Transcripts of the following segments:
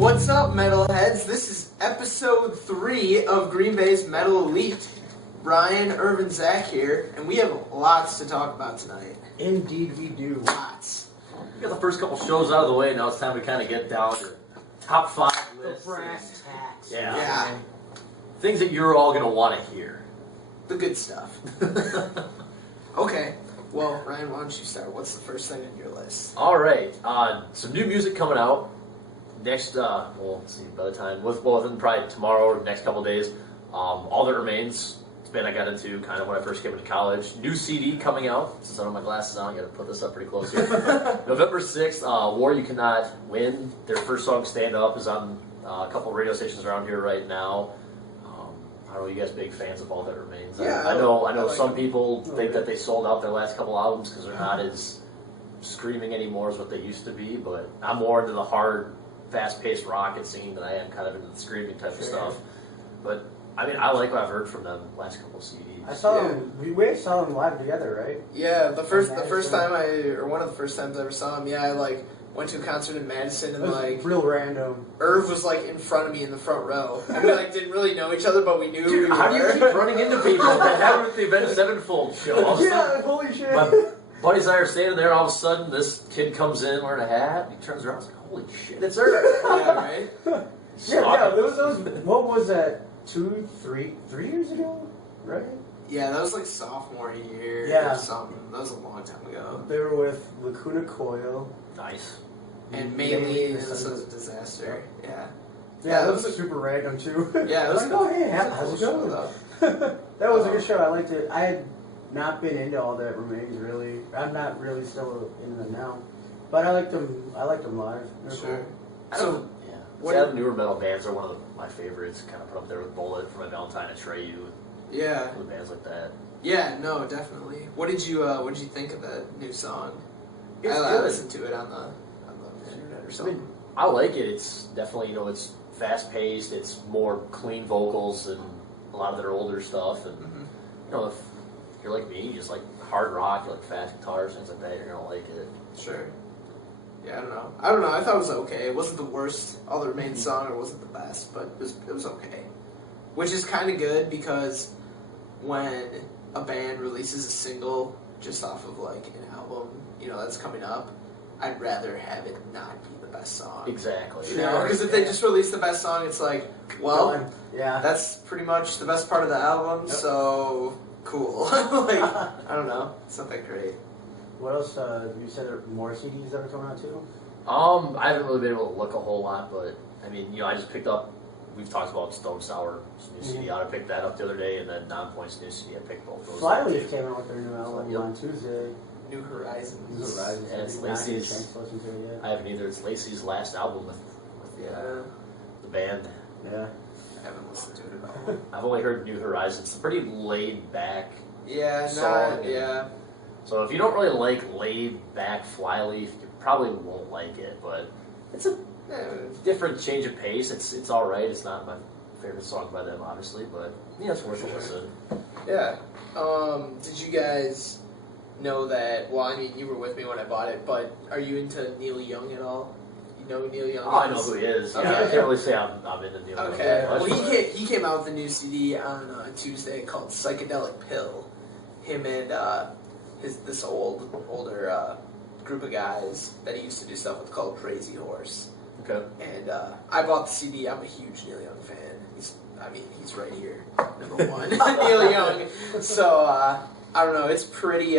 What's up, metalheads? This is episode 3 of Green Bay's Metal Elite. Brian, Irvin, Zach here, and we have lots to talk about tonight. Indeed we do. Lots. We got the first couple shows out of the way. Now it's time to kind of get down to top 5 lists. The brass tacks. Yeah. Things that you're all going to want to hear. The good stuff. Okay. Well, Ryan, why don't you start? What's the first thing on your list? All right. Some new music coming out. Next, let's see, by the time, within probably tomorrow or the next couple days, All That Remains. It's a band I got into kind of when I first came into college. New CD coming out. Since I don't have my glasses on, I got to put this up pretty close here. November 6th, War You Cannot Win. Their first song, Stand Up, is on a couple radio stations around here right now. I don't know, you guys big fans of All That Remains? Yeah, I know like some people think that they sold out their last couple albums because they're not as screaming anymore as what they used to be, but I'm more into the hard, fast-paced rock and singing than I am kind of into the screaming type of stuff. But, I mean, I like what I've heard from them last couple of CDs. I saw them, we saw them live together, right? Yeah, the first time one of the first times I ever saw him, I went to a concert in Madison and real random. Irv was in front of me in the front row. And we didn't really know each other, but we knew who we were. How do you keep running into people? That happened at the Avenged Sevenfold show. Holy shit. My buddies and I are standing there, all of a sudden this kid comes in wearing a hat, and he turns around and is like, holy shit, it's Irv. Yeah, right? What was that, 3 years ago, right? Yeah, that was sophomore year or something. That was a long time ago. They were with Lacuna Coil. Nice. And mainly This Was a Disaster. Yeah. Yeah, that was super random too. Yeah, it was oh, hey, how's it going? though. That was a good show. I liked it. I had not been into All That Remains really. I'm not really still into them now, but I liked them. I liked them live. They're Sure. cool. What the newer metal bands are one of my favorites. Kind of put up there with Bullet for my Valentine, Atreyu, Yeah. and bands like that. Yeah. No, definitely. What did you think of that new song? It's I good. listened to it on the internet or something. I like it. It's definitely it's fast paced. It's more clean vocals than a lot of their older stuff. And if you're like me, you just like hard rock, you like fast guitars, things like that, you're gonna like it. Sure. Yeah, I don't know. I thought it was okay. It wasn't the worst All That Remains song, or wasn't the best, but it was okay. Which is kind of good because when a band releases a single just off of an album, that's coming up, I'd rather have it not be the best song. Exactly. Because if they just release the best song, it's yeah, that's pretty much the best part of the album. Yep. So cool. I don't know. It's not that great. What else? You said there are more CDs that are coming out too? I haven't really been able to look a whole lot, but I mean, I just picked up. We've talked about Stone Sour's new CD out. I picked that up the other day, and then Nonpoint's new CD. I picked both those. Flyleaf came out with their new album on Tuesday. New Horizons. And it's Lacey's. I haven't either. It's Lacey's last album with the band. Yeah. I haven't listened to it at all. I've only heard New Horizons. It's a pretty laid back. Song. So if you don't really like laid back Flyleaf, you probably won't like it. But it's a different change of pace. It's all right. It's not my favorite song by them, obviously, but it's worth a listen. Yeah. Did you guys know that? Well, I mean, you were with me when I bought it, but are you into Neil Young at all? You know who Neil Young is? Oh, I know who he is. Okay. Yeah, I can't really say I'm into Neil Young. Okay. Well, he came out with a new CD on Tuesday called Psychedelic Pill. Him and this older group of guys that he used to do stuff with called Crazy Horse. Okay. And I bought the CD. I'm a huge Neil Young fan. He's right here, number one, Neil Young. So I don't know. It's pretty.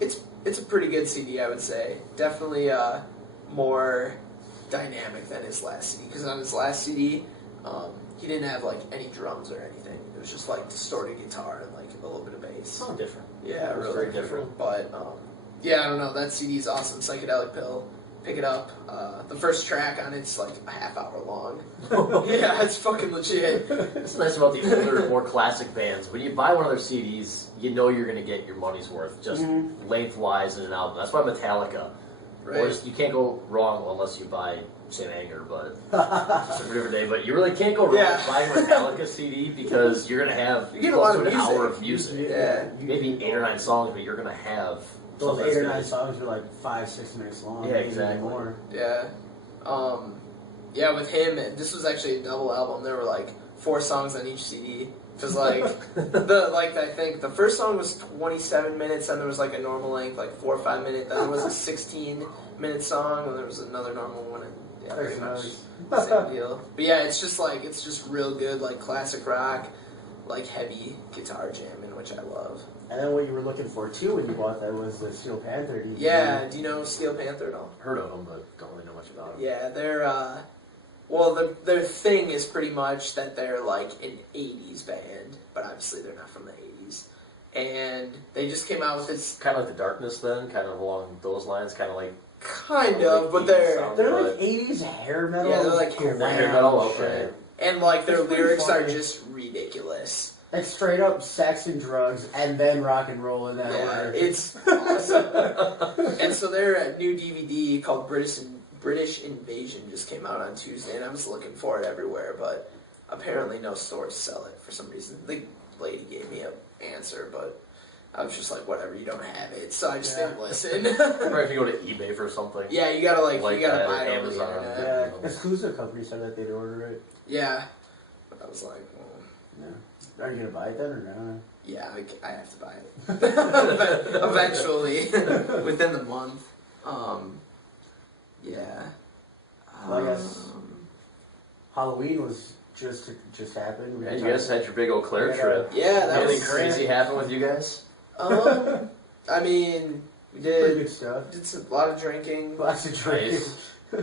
It's a pretty good CD, I would say. Definitely more dynamic than his last CD. Because on his last CD, he didn't have any drums or anything. It was just distorted guitar and a little bit of bass. Something different. Yeah, really very different. But I don't know. That CD's awesome. Psychedelic Pill. Pick it up. The first track on it's a half hour long. Yeah, it's fucking legit. What's nice about the older, more classic bands, when you buy one of their CDs, you know you're going to get your money's worth, just lengthwise in an album. That's why Metallica. Right. You can't go wrong unless you buy St. Anger, but it's a different day. But you really can't go wrong buying a Metallica CD because you're going to have close to an hour of music. Yeah. Maybe 8 or 9 songs, but you're going to have those 8 or 9 songs were 5-6 minutes long. Yeah, exactly. More. Yeah. Yeah, with him, this was actually a double album. There were like 4 songs on each CD. Because like I think the first song was 27 minutes, and there was like a normal length, like 4 or 5 minutes. Then there was a 16-minute song, and there was another normal one. And yeah, pretty much same deal. But yeah, it's just real good, like classic rock, like heavy guitar jamming, which I love. And then what you were looking for too when you bought that was the Steel Panther DVD. Yeah, do you know Steel Panther at all? Heard of them, but don't really know much about them. Yeah, they're their thing is pretty much that they're like an 80s band, but obviously they're not from the 80s. And they just came out with this Kind of like the Darkness then, kind of along those lines, kind of like... but they're like 80s hair metal. Yeah, they're like hair metal, okay. shit. and like their It's pretty lyrics are funny. just ridiculous. Like straight up sex and drugs and then rock and roll in that Yeah, order. it's awesome. And so their new DVD called British Invasion just came out on Tuesday, and I was looking for it everywhere, but apparently no stores sell it for some reason. The lady gave me an answer, but I was just like, whatever, you don't have it, so I just didn't listen. Or if you go to eBay for something. Yeah, you gotta Like you gotta that, buy it over the Amazon. internet. Yeah, exclusive company said that they'd order it. Yeah, but I was like, well, Yeah. Are you gonna buy it then or no? yeah, I have to buy it eventually within the month. Yeah. Well, I guess Halloween was just happened. We And you were guys had your big Eau Claire Yeah. trip. Yeah, that Anything was crazy happen with you guys? I mean, we pretty did good stuff. a lot of drinking. Lots of drinking. Nice. We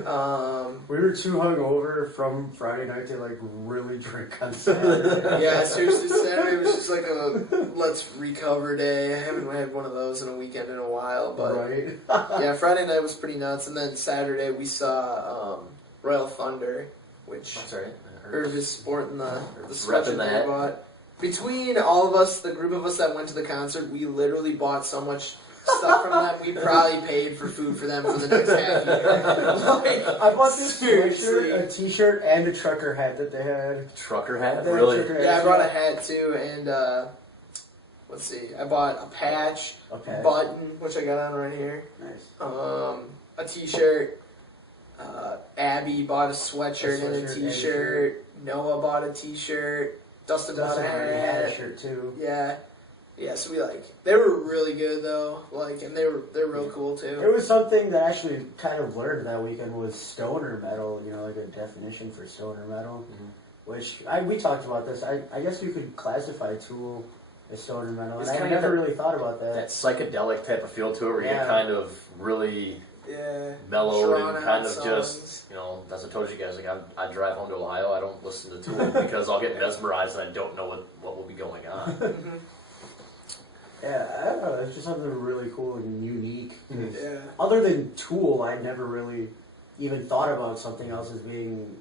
were too hungover from Friday night to like really drink on Saturday. Yeah, seriously, Saturday was just like a let's recover day. I haven't had one of those in a weekend in a while, but Right. yeah, Friday night was pretty nuts, and then Saturday we saw Royal Thunder, which That's right. Irv is sporting the Repping sweatshirt that that. we bought. Between all of us, the group of us that went to the concert, we literally bought so much stuff from them. We probably paid for food for them for the next half year. Like, I bought this seriously. sweatshirt, a t-shirt, and a trucker hat that they had. Trucker hat? They had Really? trucker Yeah, I hats, brought a hat too, and let's see, I bought a patch, Okay. button, which I got on right here, Nice. a t-shirt. Abby bought a sweatshirt and a sweatshirt and a t-shirt. Noah bought a t-shirt. Dustin bought Dustin a already had a hat. shirt too. Yeah. Yeah, so they were really good though, and they're real cool It too. was something that I actually kind of learned that weekend was stoner metal, like a definition for stoner metal, which we talked about this. I guess you could classify Tool as stoner metal, It's and I kind of never that- really thought about That that. psychedelic type of feel to it where you Yeah. get kind of really Yeah. mellowed Drawn and out kind of songs. just, as I told you guys, like I drive home to Ohio, I don't listen to Tool because I'll get mesmerized and I don't know what will be going on. Mhm. Yeah, I don't know. It's just something really cool and unique. Yeah. Other than Tool, I never really even thought about something else as being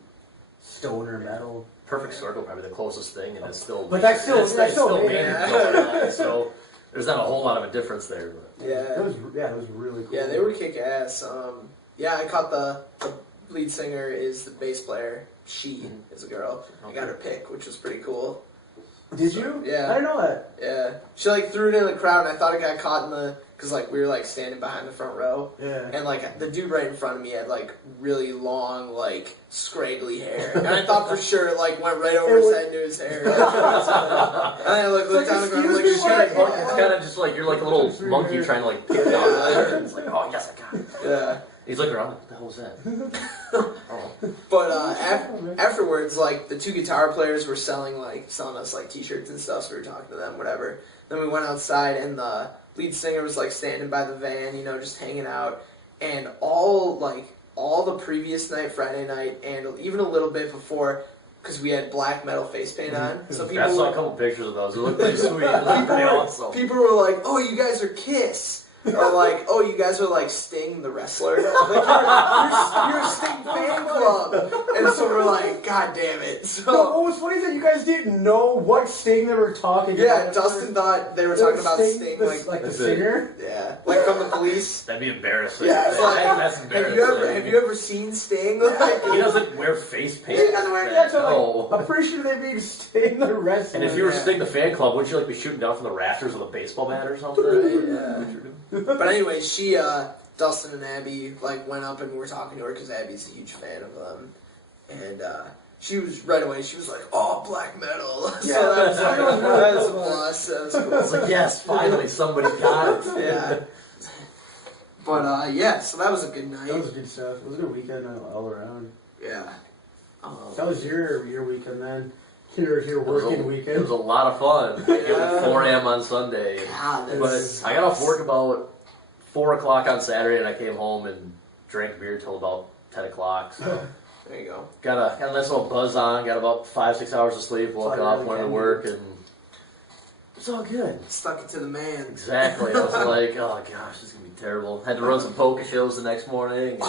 stoner metal. Perfect Circle probably the closest thing, and it's still. But that's still- it's that's still still major. major going on, so there's not a whole lot of a difference there. But. Yeah. It was really cool. Yeah, they were kick ass. Yeah, I caught the lead singer is the bass player. She is a girl. I got her pick, which was pretty cool. Did you? Yeah. I didn't know that. Yeah, she threw it in the crowd, and I thought it got caught in because we were standing behind the front row, Yeah. and the dude right in front of me had really long scraggly hair, and I thought for sure it went right over his head into his hair. And I looked down the ground, It's like, kind of just like you're like a little monkey trying to pick it out there. And it's like, oh yes, I got it. yeah. He's looking around. What the hell was that? Oh. But afterwards, the two guitar players were selling us t-shirts and stuff. So we were talking to them, whatever. Then we went outside, and the lead singer was standing by the van, just hanging out. And all the previous night, Friday night, and even a little bit before, because we had black metal face paint on. So people I saw a couple pictures of those. It looked pretty sweet. It looked pretty awesome. people were like, "Oh, you guys are Kiss." Or "Oh, you guys are Sting the wrestler." You're a Sting fan club, and so we're like, "God damn it!" So No, what was funny is that you guys didn't know what Sting they were talking yeah, about. Dustin thought they were talking about Sting, the That's singer. yeah, from the Police. That'd be embarrassing. Yeah, it's That's have embarrassing. you ever seen Sting? He doesn't wear face paint. He doesn't wear that. So No. I'm pretty sure they being Sting the wrestler. And if you were Yeah. Sting the fan club, wouldn't you be shooting down from the rafters with a baseball bat or something? Yeah. But anyway, Dustin and Abby went up and were talking to her because Abby's a huge fan of them, and she was right away. She was like, "Oh, black metal." Yeah, So that was that was really that was a cool. plus. That was I was cool. like, yes, finally somebody got it. Yeah. But yeah, so that was a good night. That was good stuff. It was a good weekend all around. Yeah. That was your weekend then. Your working It was weekend. a lot of fun. I get up Yeah. at 4 a.m. on Sunday. God, that But was- I got off work about 4 o'clock on Saturday, and I came home and drank beer till about 10 o'clock. So There you go. got a nice little buzz on. Got about 5-6 hours of sleep. Woke Fire up, the went to candle. work, and it's all good. Stuck it to the man. Exactly. I was like, oh gosh, this is gonna be terrible. Had to run some polka shows the next morning. And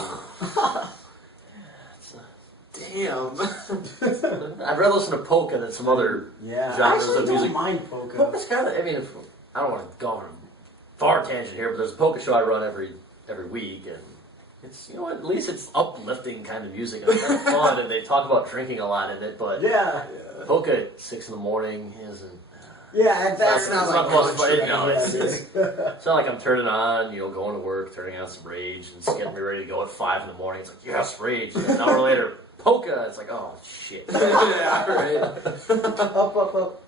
Damn. I'd rather listen to polka than some other Yeah, I genres actually of don't music. mind polka. Polka's kind of. I mean, I don't want to go on a far tangent here, but there's a polka show I run every week, and it's at least it's uplifting kind of music. And it's kind of fun, and they talk about drinking a lot in it. But Yeah, polka at 6 in the morning isn't. yeah, That's that's not It's like not much, country, but no, it's yeah. not like I'm turning on, going to work, turning on some Rage, and it's getting me ready to go at 5 in the morning. It's like, yes, Rage. And an hour later, polka. It's like, oh shit. Yeah, right. Up.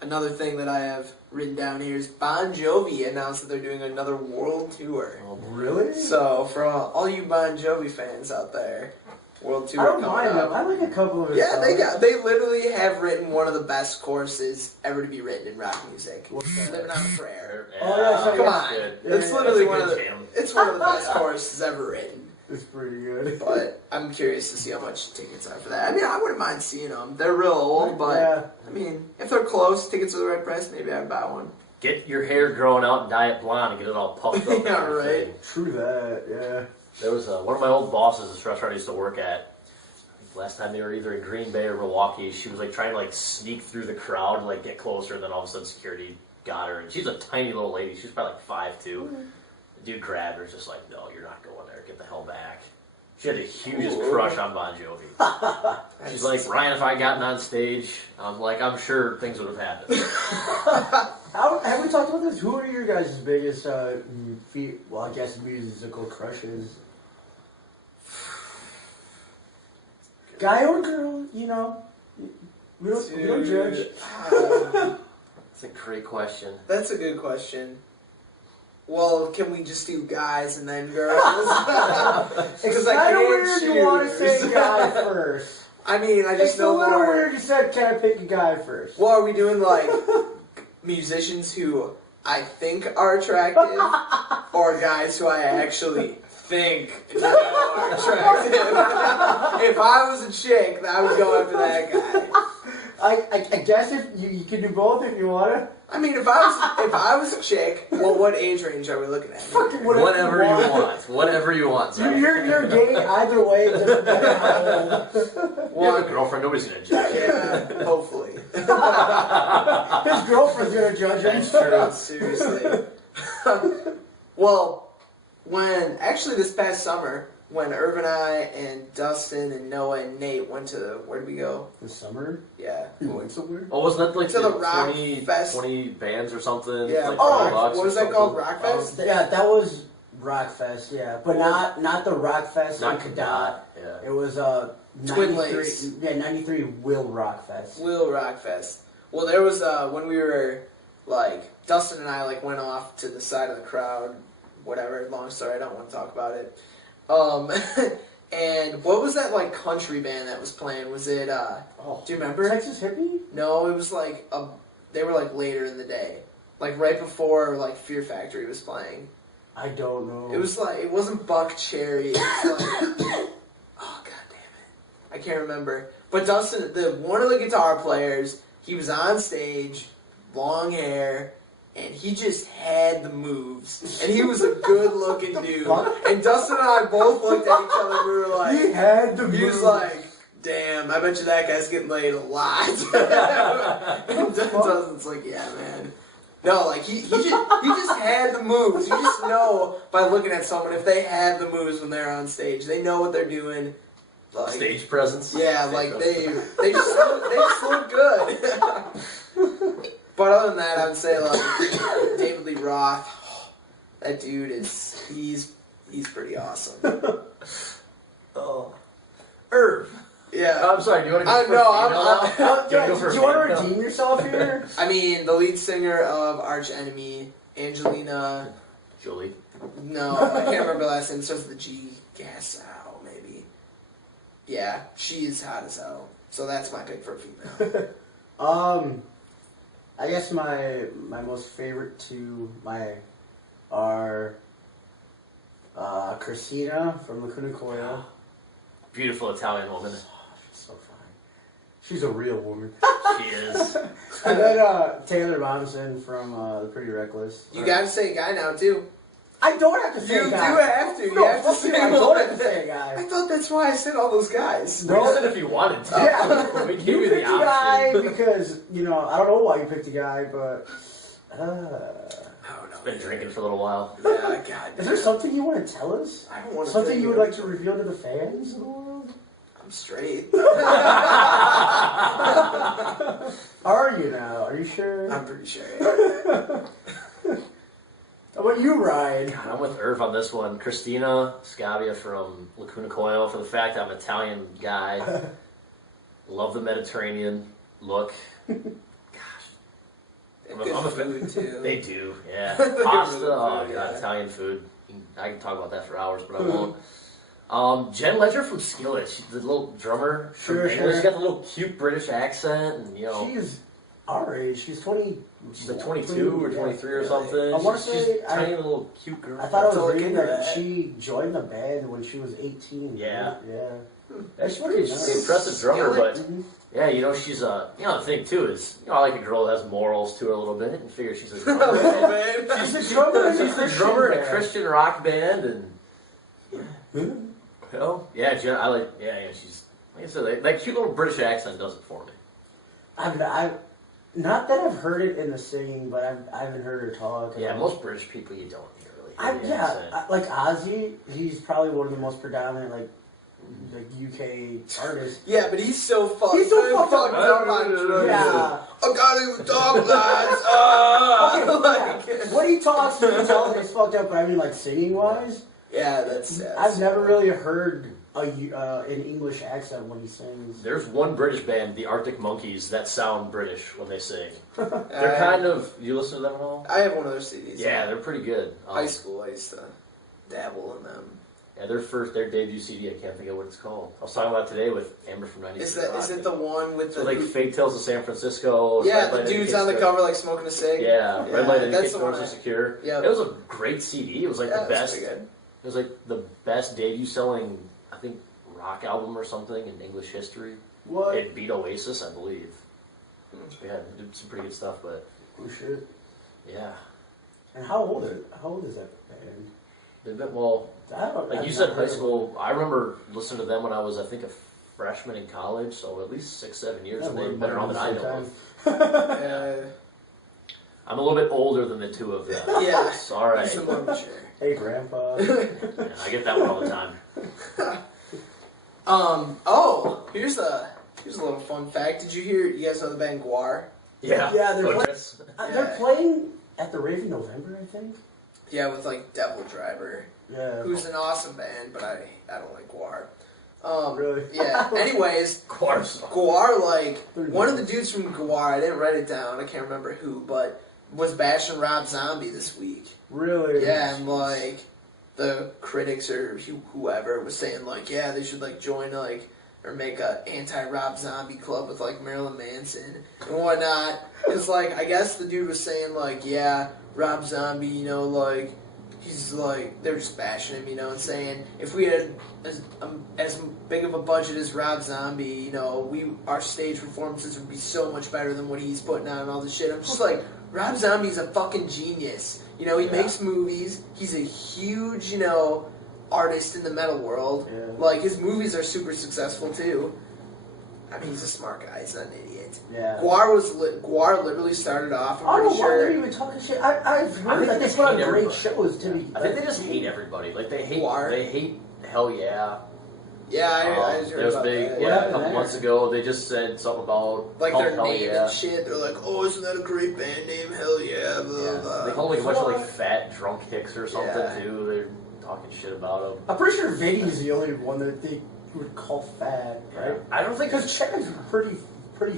Another thing that I have written down here is Bon Jovi announced that they're doing another world tour. Really? So, for all you Bon Jovi fans out there, world tour I don't coming mind up. them. I like a couple of his Yeah, songs. they literally have written one of the best choruses ever to be written in rock music. What's that? Living on a Prayer. Oh, yeah, so Come yeah. on. Good. It's Yeah, literally That's a one of good the jam. it's one of the best choruses ever written. It's pretty good. But I'm curious to see how much tickets are for that. I mean, I wouldn't mind seeing them. They're real old, but Yeah. I mean, if they're close, tickets are the right price, maybe I'd buy one. Get your hair growing out and dye it blonde and get it all puffed up. and Yeah, everything. right. True that. Yeah. There was one of my old bosses, this restaurant I used to work at. I think last time they were either in Green Bay or Milwaukee, she was like trying to like sneak through the crowd to like get closer, and then all of a sudden security got her, and she's a tiny little lady. She's probably like 5'2". The dude grabbed her, just like, no, you're not going there. Get the hell back. She had the hugest Ooh. crush on Bon Jovi. She's like, Ryan, if I had gotten on stage, I'm sure things would have happened. Have we talked about this? Who are your guys' biggest, I guess musical crushes? Guy or girl, we don't judge. It's a great question. That's a good question. Well, can we just do guys and then girls? It's Because I kind of can't weird you want to choose. say guy first. I mean, I just It's a know little more. weird you said, can I pick a guy first? Well, are we doing like musicians who I think are attractive, or guys who I actually think are attractive? If I was a chick, I would go after that guy. I guess if you can do both if you want to. I mean, if I was a chick, well, what age range are we looking at? Fucking Whatever you want. Whatever you want. Zach. You're gay either way. It doesn't matter how old. You have a girlfriend, nobody's gonna judge you. Yeah, hopefully. His girlfriend's gonna judge him. That's true. Seriously. Well, actually this past summer, when Irv and I and Dustin and Noah and Nate went to, where did we go? This summer, Yeah. you went somewhere? Oh, wasn't that like To the Rock 20, Fest. 20 bands or something? Yeah. Like Oh, $20 what was or that called? something? Rockfest? Yeah, that was Rockfest. Yeah, but not the Rockfest Not in Cadott. Yeah. It was Twin 93. Lakes. Yeah, 93 Will Rockfest. Will Rockfest. Well, there was when we were Dustin and I went off to the side of the crowd. Whatever. Long story. I don't want to talk about it. And what was that country band that was playing? Was it? Do you remember? Texas Hippie? No, it was they were later in the day, right before Fear Factory was playing. I don't know. It was it wasn't Buck Cherry. It was oh god damn it, I can't remember. But Dustin, one of the guitar players, he was on stage, long hair, and he just had the moves. And he was a good looking dude. And Dustin and I both looked at each other and we were like, He had the he was moves. like, damn, I bet you that guy's getting laid a lot. And Dustin's like, yeah, man. No, he just had the moves. You just know by looking at someone if they have the moves when they're on stage. They know what they're doing. Stage presence. Yeah, Stage they just look good. But other than that, I would say David Lee Roth. That dude he's pretty awesome. Oh. Irv. Yeah. I'm sorry, do you want to I go know, for female now? Do you want to go for Do you want to female? redeem yourself here? I mean, the lead singer of Arch Enemy, Angelina. Jolie. No, I can't remember the last name. It starts with a G. Gasow, maybe. Yeah, she's hot as hell. So that's my pick for a female. I guess my most favorite two are Christina from Lacuna Coil. Beautiful Italian woman. She's so fine. She's a real woman. She is. And then Taylor Momsen from The Pretty Reckless. You gotta say a guy now, too. I don't have to say You a do guy. have to. You No, have to fuck say you, I one. don't have to say a I guy. thought that's why I said all those guys. We said if you wanted to. Yeah, We gave you you the picked a guy option. because, I don't know why you picked a guy, but... Oh, no. Been drinking for a little while. Yeah, God. Is there something you want to tell us? I don't want to Something you would like to reveal to the fans of the world? I'm straight. Are you now? Are you sure? I'm pretty sure. How about you, Ryan? God, I'm with Irv on this one. Christina Scavia from Lacuna Coil for the fact I'm an Italian guy. Love the Mediterranean look. Gosh. I'm a food, too. They do, yeah. They're Pasta, really oh good, god, yeah. Italian food. I can talk about that for hours, but I won't. Jen Ledger from Skillet, she's the little drummer. from Sure, England. sure. She's got the little cute British accent, and She's our age. She's 20. she's like 22 or 23 or something. I wanna She's say, a tiny little cute girl. I thought I To was look reading into that that. she joined the band when she was 18. Yeah. Yeah. That's pretty she's nice. an impressive drummer, Skillet. but Mhm. yeah, she's the thing too is, I like a girl that has morals to her a little bit, and figure she's a A drummer. little bit. She's a drummer in a She's the Christian drummer in a band. Christian rock band, and Mhm. yeah, Jen, I like, she's, like I said, that cute little British accent does it for me. I've not that I've heard it in the singing, but I haven't heard her talk. Yeah, most British people you don't hear really. hear the Yeah, accent. like Ozzy, he's probably one of the most predominant like UK artists. Yeah, but he's so fucked. He's so fucked up. on drugs. Yeah. I got him dog lads. Ah! Yeah. When he talks, you can tell it's fucked up. But I mean, like singing wise, Yeah, that's. I've never really heard an English accent when he sings. There's one British band, the Arctic Monkeys, that sound British when they sing. They're I- kind of, you listen to them at all? I have one of their CDs. Yeah, they're pretty good. High school, I used to dabble in them. Yeah, their debut CD, I can't think of what it's called. I was talking about it today with Amber from 93 Is that? Is it the one with So the? like Fake Tales of San Francisco. yeah, Red the Light dude's Indicates on the Door. cover like smoking a cig. Yeah, Red Light that's Indicates the one. Doors Are Secure. Yep. It was a great CD. It was like Yeah, the that's best. pretty good. It was like the best debut selling, I think, rock album or something in English history. What? It beat Oasis, I believe. Yeah, it did some pretty good stuff, but Oh shit! yeah. And how old is that band? They've been, well, I don't, like I've you said, never high heard of school. I remember listening to them when I was, I think, a freshman in college, so at least 6-7 years, them. and they've been around that I know of. Uh, I'm a little bit older than the two of them. yeah. It's all right. He's a more mature. Hey, Grandpa. Yeah, I get that one all the time. Oh, here's a little fun fact. Did you hear? You guys know the band Guar? Yeah. Yeah, they're Oh, like- yes. They're playing at the Raven November, I think. Yeah, with like Devil Driver, Yeah. who's an awesome band, but I don't like Guar. Really? Yeah. Anyways, Of course. Guar, like They're one of the nice. dudes from Guar, I didn't write it down. I can't remember who, but was bashing Rob Zombie this week. Really? Yeah, and like the critics or whoever was saying like, yeah, they should like join like or make a anti-Rob Zombie club with like Marilyn Manson and whatnot. Because like I guess the dude was saying like, yeah, Rob Zombie, you know, like he's like they're just bashing him, you know, and saying if we had as big of a budget as Rob Zombie, you know, our stage performances would be so much better than what he's putting on and all this shit. I'm just like, Rob Zombie's a fucking genius. You know, he makes movies. He's a huge, you know, artist in the metal world. Yeah. Like, his movies are super successful, too. I mean, he's a smart guy. He's not an idiot. Yeah. Guar literally started off, I I'm don't pretty know why they're sure. even talking shit. I've I heard think that they they put on hate great everybody. shows to be. I think they just hate everybody. Like they hate. Guar. They hate Hell Yeah. Yeah, I just It heard was about big. that. Yeah, a What couple happened months there? ago, they just said something about Like, called their Hell name Yeah. and shit. They're like, oh, isn't that a great band name? Hell yeah, blah, Yeah. blah. They call them like a bunch of like fat drunk hicks or something Yeah. too. talking shit about him. I'm pretty sure Vinny's the only one that they would call fat, right? I don't think Because Chad's pretty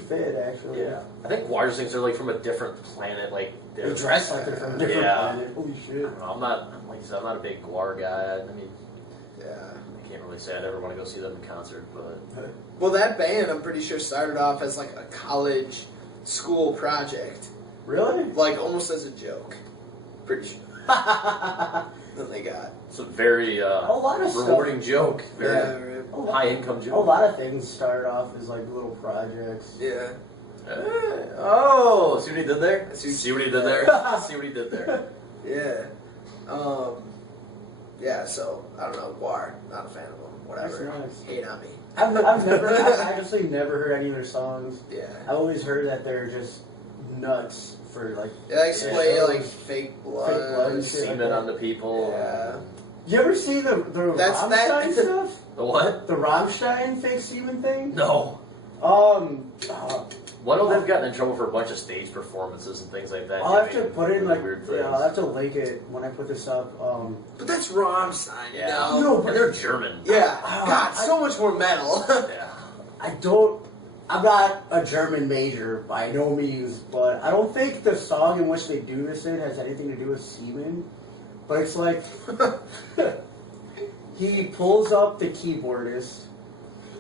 fit, actually. Yeah, I think Waters thinks they're like from a different planet. Like They dress like they're from a different Yeah. planet. Holy shit. I'm not, like you said, I'm not a big Guar guy. I mean, Yeah. I can't really say I'd ever want to go see them in concert, but Well, that band, I'm pretty sure, started off as like a college school project, Really? like almost as a joke. Pretty sure. Then they got. it's a very lot of rewarding joke. Very Yeah, right. high income A joke. lot of things started off as like little projects. Yeah. Oh, see what he did there? See what he did there? See what he did there? Yeah. Yeah, so, I don't know, Guar, not a fan of them, whatever. That's nice. Hate on me. I've actually never heard any of their songs. Yeah. I've always heard that they're just nuts for like. They like spray Yeah. like fake blood. and shit. Semen on the people. Yeah. You ever see the That's that- Rammstein stuff? The what? The Rammstein fake semen thing? No. One One of them gotten in trouble for a bunch of stage performances and things like that. I'll have to doing put in like weird yeah, things. I'll have to link it when I put this up. But that's Rammstein, you Yeah. know? No, And they're German. Yeah. Ah, God, so much more metal. Yeah. I'm not a German major by no means, but I don't think the song in which they do this in has anything to do with semen. But it's like he pulls up the keyboardist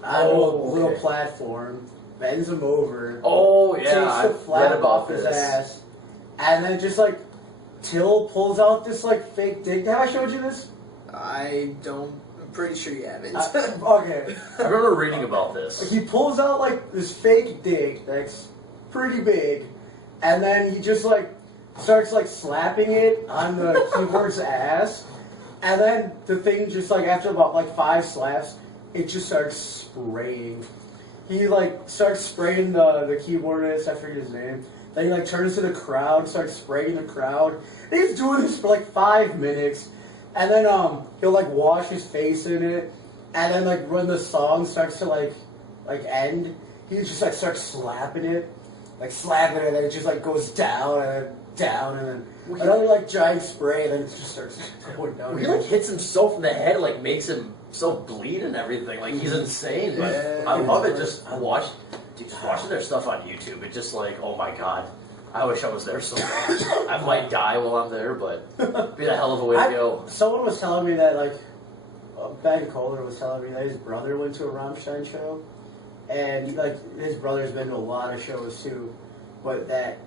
on a little okay. platform, bends him over, Oh yeah. takes the I read flap about off his this. ass, and then just like Till pulls out this like fake dick. Have I showed you this? I'm pretty sure you haven't. Okay. I remember reading about this. He pulls out like this fake dick that's pretty big, and then he just like starts like slapping it on the keyboard's ass, and then the thing just like after about like 5 slaps, it just starts spraying. He like starts spraying the keyboardist, I forget his name. Then he like turns to the crowd, starts spraying the crowd. And he's doing this for like 5 minutes, and then he'll like wash his face in it, and then like when the song starts to like end, he just like starts slapping it, and then it just like goes down and then down and then another like giant spray, and then it just starts going down. He like hits himself in the head, like makes him so bleed and everything. Like he's insane. But Yeah. I love it. Just watching their stuff on YouTube. It's just like, oh my god. I wish I was there so much. I might die while I'm there, but it'd be a hell of a way to go. Someone was telling me that like Ben Kohler was telling me that his brother went to a Rammstein show, and like his brother's been to a lot of shows too, but that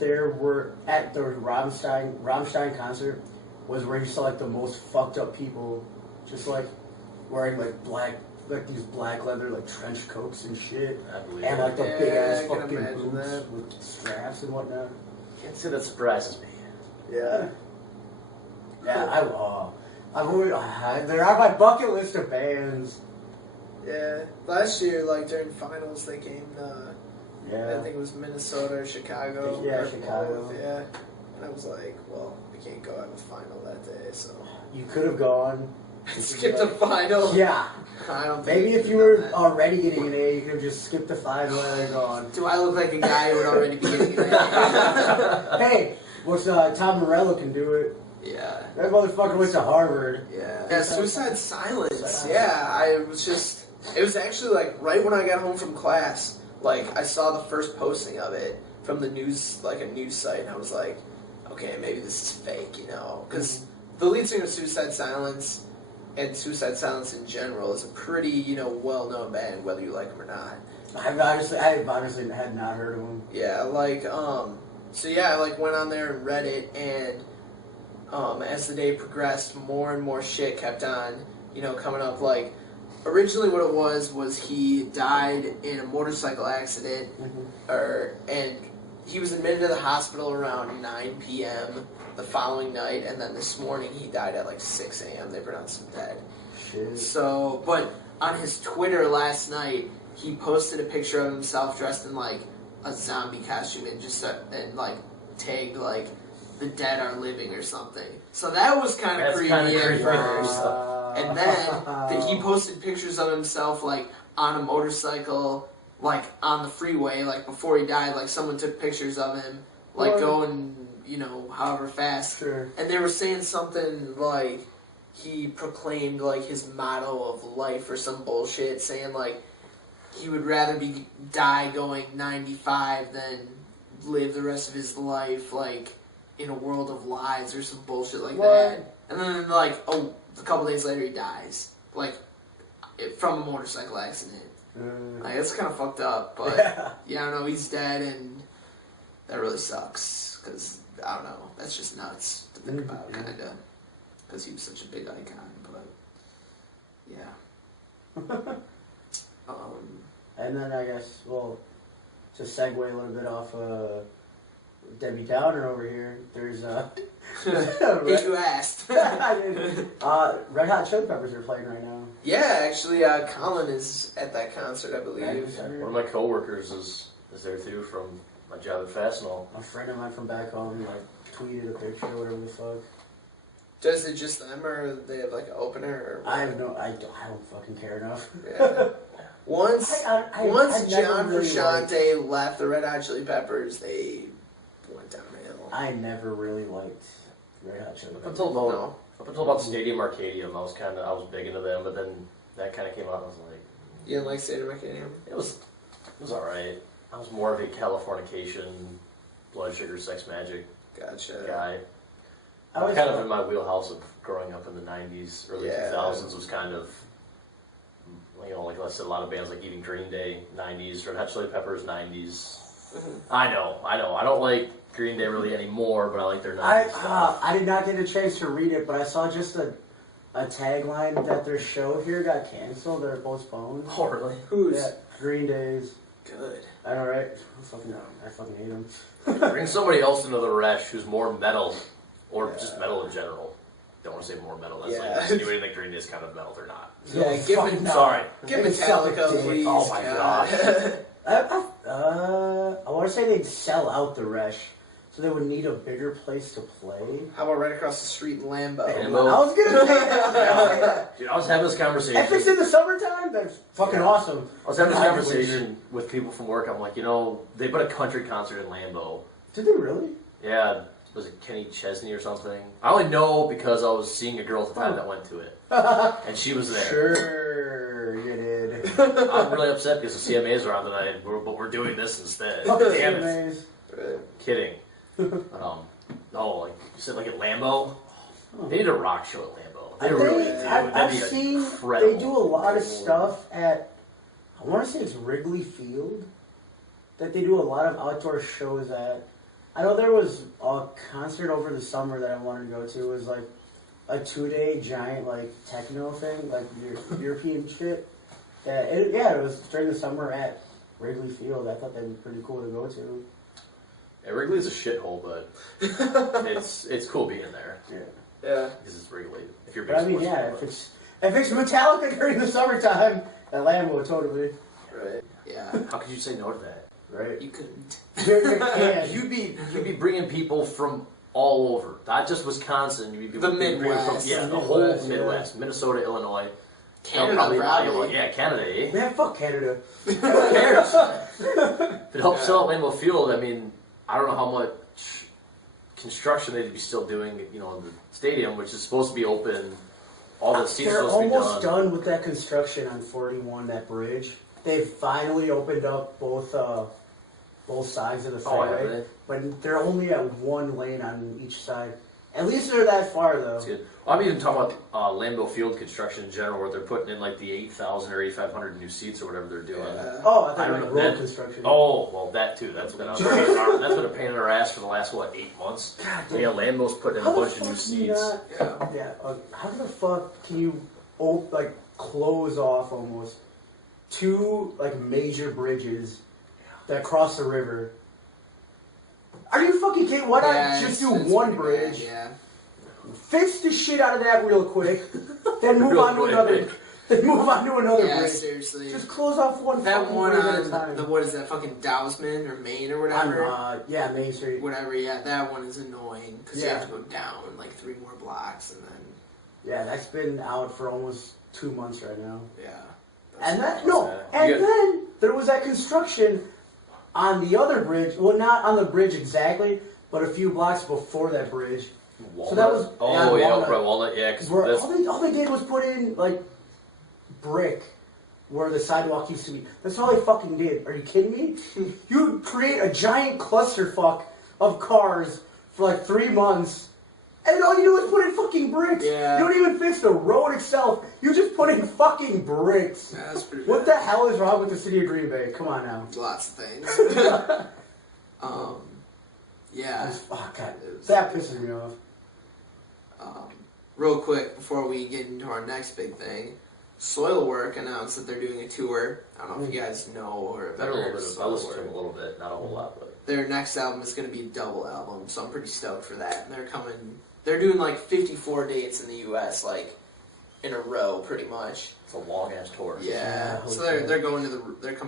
there were at the Rammstein concert was where you saw like the most fucked up people, just like wearing like these black leather like trench coats and shit, I believe and like the Yeah, big ass I can fucking imagine boots that. with straps and whatnot. Can't say that surprises me. Yeah. Yeah, I've always, they're on my bucket list of bands. Yeah. Last year, like during finals, they came to, Yeah. I think it was Minnesota or Chicago. Yeah, or Chicago. both, yeah. And I was like, well, I can't go. I have a final that day, so. You could have gone. Skip the final. Yeah. I don't think Maybe I if could've you done were that. already getting an A, you could have just skipped the 5 while they're gone. Do I look like a guy who would already be getting an A? Hey, what's Tom Morello can do it. Yeah. That motherfucker went to Harvard. Yeah. Yeah, Suicide Silence. Yeah, I was just. It was actually like right when I got home from class. Like I saw the first posting of it from the news, like a news site, and I was like, okay, maybe this is fake, you know? Because the lead singer of Suicide Silence and Suicide Silence in general is a pretty, you know, well-known band, whether you like them or not. I've honestly had not heard of him. Yeah, like, so yeah, I like went on there and read it, and as the day progressed, more and more shit kept on, you know, coming up. Like, originally what it was he died in a motorcycle accident, and he was admitted to the hospital around 9 p.m. the following night, and then this morning he died at like 6 a.m. They pronounced him dead. Shit. So, but on his Twitter last night, he posted a picture of himself dressed in like a zombie costume and just and like tagged like the dead are living or something. So that was kind of That's creepy. kinda at creepy. first. And then he posted pictures of himself like on a motorcycle, like on the freeway, like before he died. Like someone took pictures of him, like What? going, you know, however fast. Sure. And they were saying something like, he proclaimed like his motto of life or some bullshit, saying like he would rather die going 95 than live the rest of his life like in a world of lies or some bullshit like that. And then like a couple days later he dies like from a motorcycle accident. Like it's kind of fucked up, but yeah, I don't know. He's dead, and that really sucks because I don't know. That's just nuts to think about, kind of, because he was such a big icon. But yeah. And then I guess to segue a little bit off Debbie Downer over here. There's if you asked. Red Hot Chili Peppers are playing right now. Yeah, actually, Colin is at that concert, I believe. One of my coworkers is there too from my job at Fastenal. A friend of mine from back home tweeted a picture or whatever the fuck. Does it just them, or they have like an opener? Or I don't fucking care enough. Yeah. Once John really Frusciante left the Red Hot Chili Peppers, they went downhill. I never really liked Red Hot Chili Peppers. Up until about Stadium Arcadium, I was big into them, but then that kind of came out, and I was like, You didn't like Stadium Arcadium? it was all right. I was more of a Californication, Blood Sugar Sex Magic Gotcha. guy. I was kind of in my wheelhouse of growing up in the 90s, early 2000s was kind of, like I said, a lot of bands like even Green Day, 90s, Red Hot Chili Peppers, 90s. I know. I don't like Green Day really anymore, but I like their 90s stuff. I did not get a chance to read it, but I saw just a tagline that their show here got canceled or postponed. Oh, really? Who's? Yeah, Green Day's. Good. I know, right? I fucking hate them. Bring somebody else into the Resh who's more metal, or just metal in general. Don't want to say more metal. That's like insinuating that Green Day is kind of metal. They're not. Yeah, give Sorry. Give Metallica, please. Oh my God. I want to say they'd sell out the Resh, so they would need a bigger place to play. How about right across the street in Lambeau? I was gonna say that. Dude, I was having this conversation. If it's in the summertime, that's fucking awesome. I was having this conversation with people from work. I'm like, they put a country concert in Lambeau. Did they really? Yeah, was it Kenny Chesney or something? I only know because I was seeing a girl at the time that went to it, and she was there. Sure, you did. I'm really upset because the CMAs are on tonight, but we're doing this instead. Damn it. Kidding. No, like you said, like at Lambeau, they need a rock show at Lambeau. They really do. I've seen incredible. they do a lot of stuff at, I want to say it's Wrigley Field, that they do a lot of outdoor shows at. I know there was a concert over the summer that I wanted to go to. It was like a 2-day giant like techno thing, like European shit. It was during the summer at Wrigley Field. I thought that'd be pretty cool to go to. Yeah, Wrigley's a shithole, but it's cool being there. Yeah. Yeah. Because it's Wrigley. If you're a But I big mean, sports yeah, if it's Metallica during the summertime, at Lambeau, totally. Right. Yeah. how could you say no to that? Right. You couldn't. Yeah. You'd be bringing people from all over, not just Wisconsin. You'd be The bringing Midwest. from, the Midwest, whole yeah. Midwest, Minnesota, Illinois, Canada, probably probably. Iowa. Yeah, Canada. Eh? Man, fuck Canada. Who cares? If it helps sell out Lambeau Field, I mean, I don't know how much construction they'd be still doing, in the stadium, which is supposed to be open. All the seats are They're supposed to be almost done. done with that construction on 41, that bridge. They've finally opened up both sides of the freeway, haven't they? but they're only at one lane on each side. At least they're that far, though. That's good. Well, I'm even talking about Lambeau Field construction in general, where they're putting in like the 8,000 or 8,500 new seats or whatever they're doing. Oh, I I thought don't like know, road that- construction. Oh, well, that too. That's been that's been a pain in our ass for the last 8 months. God, Yeah, Lambeau's putting in a How the bunch of new fuck can you seats. not? Yeah. How the fuck can you close off almost two major bridges that cross the river? Are you fucking kidding? Why not just do one bridge? Bad, yeah. Fix the shit out of that real quick, then move Real on to quick. another. Then move on to another Yeah, bridge. seriously. Just close off one. That fucking one bridge at a on time. what is that fucking Dowsman or Maine or whatever? Yeah, Main Street. Whatever. Yeah, that one is annoying because you Yeah. have to go down 3 more blocks and then Yeah, that's been out for almost 2 months right now. yeah. And sad. You got- then there was that construction on the other bridge. Well, not on the bridge exactly, but a few blocks before that bridge, Walnut? So that was Oh yeah, Walnut. right, Walnut. Yeah, because Where all they did was put in like brick where the sidewalk used to be. That's all they fucking did. Are you kidding me? You create a giant clusterfuck of cars for like 3 months, and all you do is put in fucking bricks. Yeah. You don't even fix the road itself. You just put in fucking bricks. Yeah, that's pretty What bad. the hell is wrong with the city of Green Bay? Come on now. Lots of things. Yeah. Oh god, that pisses me off. Real quick before we get into our next big thing, Soilwork announced that they're doing a tour. I don't know if you guys know or have I ever don't know heard of I listened to Soilwork. them a little bit, not a whole lot, but Their next album is going to be a double album, so I'm pretty stoked for that. And they're doing like 54 dates in the U.S. like in a row, pretty much. it's a long ass tour. Yeah. So okay. they're coming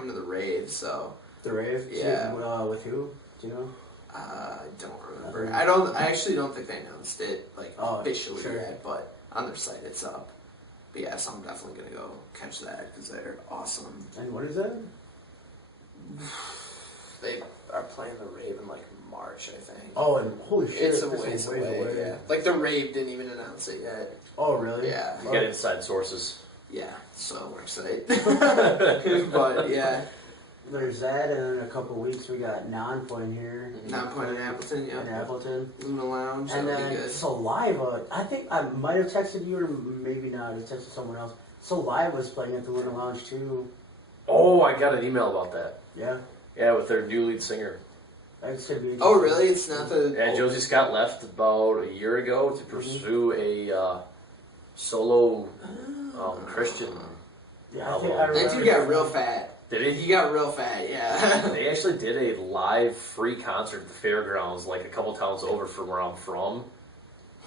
to the rave. So The rave? Yeah. With who? Do you know? I don't remember. I actually don't think they announced it like Oh, officially sure. yet, but on their site it's up. But yeah, so I'm definitely gonna go catch that because they're awesome. And what is that? They are playing the rave in like March, I think. Oh, and holy shit. It's a this ways is way away. Yeah. Like the rave didn't even announce it yet. Oh, really? Yeah. You get inside sources. Yeah. So we're excited. But yeah, There's that, and in a couple weeks we got Nonpoint here. Nonpoint in Appleton. In Yeah. Appleton. Luna Lounge. And That'll be then good. Saliva, I think I might have texted you or maybe not, I texted someone else. Saliva's playing at the Luna Lounge too. Oh, I got an email about that. Yeah. Yeah, with their new lead singer. That's gonna be Oh really? It's not the. Yeah, Josie Scott left about a year ago to pursue a solo Christian. Yeah, I think I That remember. dude got real fat. Did He he? got real fat. Yeah. They actually did a live free concert at the fairgrounds, like a couple towns over from where I'm from.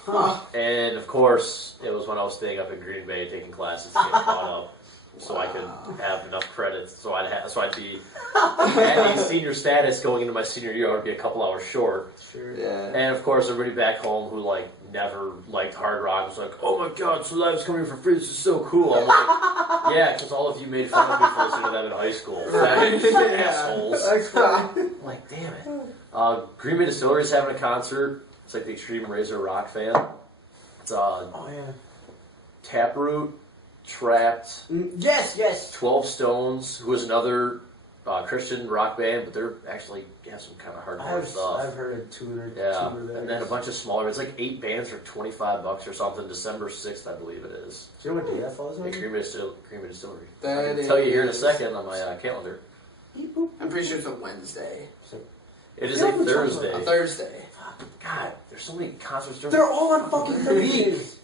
Huh. And of course, it was when I was staying up in Green Bay taking classes to get caught up, so I could have enough credits. So I'd be at a senior status going into my senior year. I would be a couple hours short. Sure. Yeah. And of course, everybody back home who like never liked hard rock was like, "Oh my God, Saliva's coming for free! This is so cool!" I'm like, "Yeah, because all of you made fun of me for listening to them in high school, assholes." That's funny. I'm like, damn it. Green Bay Distillery is having a concert. It's like the Extreme Razor Rock fan. It's Oh yeah. Taproot, Trapped, Yes. 12 Stones, who is another Christian rock band, but they're actually have some kind of hardcore stuff. I've heard of two of Yeah, those. and then a bunch of smaller. It's like 8 bands for $25 or something. December 6th, I believe it is. Do you know what day that falls on? At Green Bay Distillery. That I can tell you here in a is- second on my calendar. I'm pretty sure it's a Wednesday. It is Yeah, a but Thursday. A Thursday. God, there's so many concerts during They're all on fucking the week. Thursdays.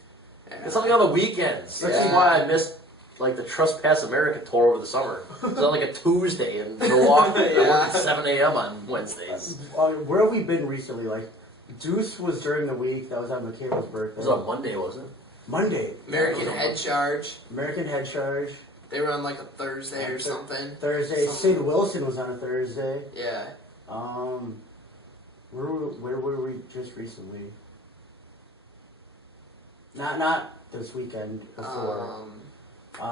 Yeah. It's something on the weekends. That's Yeah. why I missed like the Trespass America tour over the summer. It's on like a Tuesday in Milwaukee. I work Yeah. at 7 a.m. on Wednesdays. Where have we been recently? Like, Deuce was during the week. That was on Michaela's birthday. It was on Monday, wasn't it? Monday. American Head Charge. American Head Charge. They were on like a Thursday or something. Thursday. Sid Wilson was on a Thursday. Yeah. Where were we just recently? Not this weekend. Before.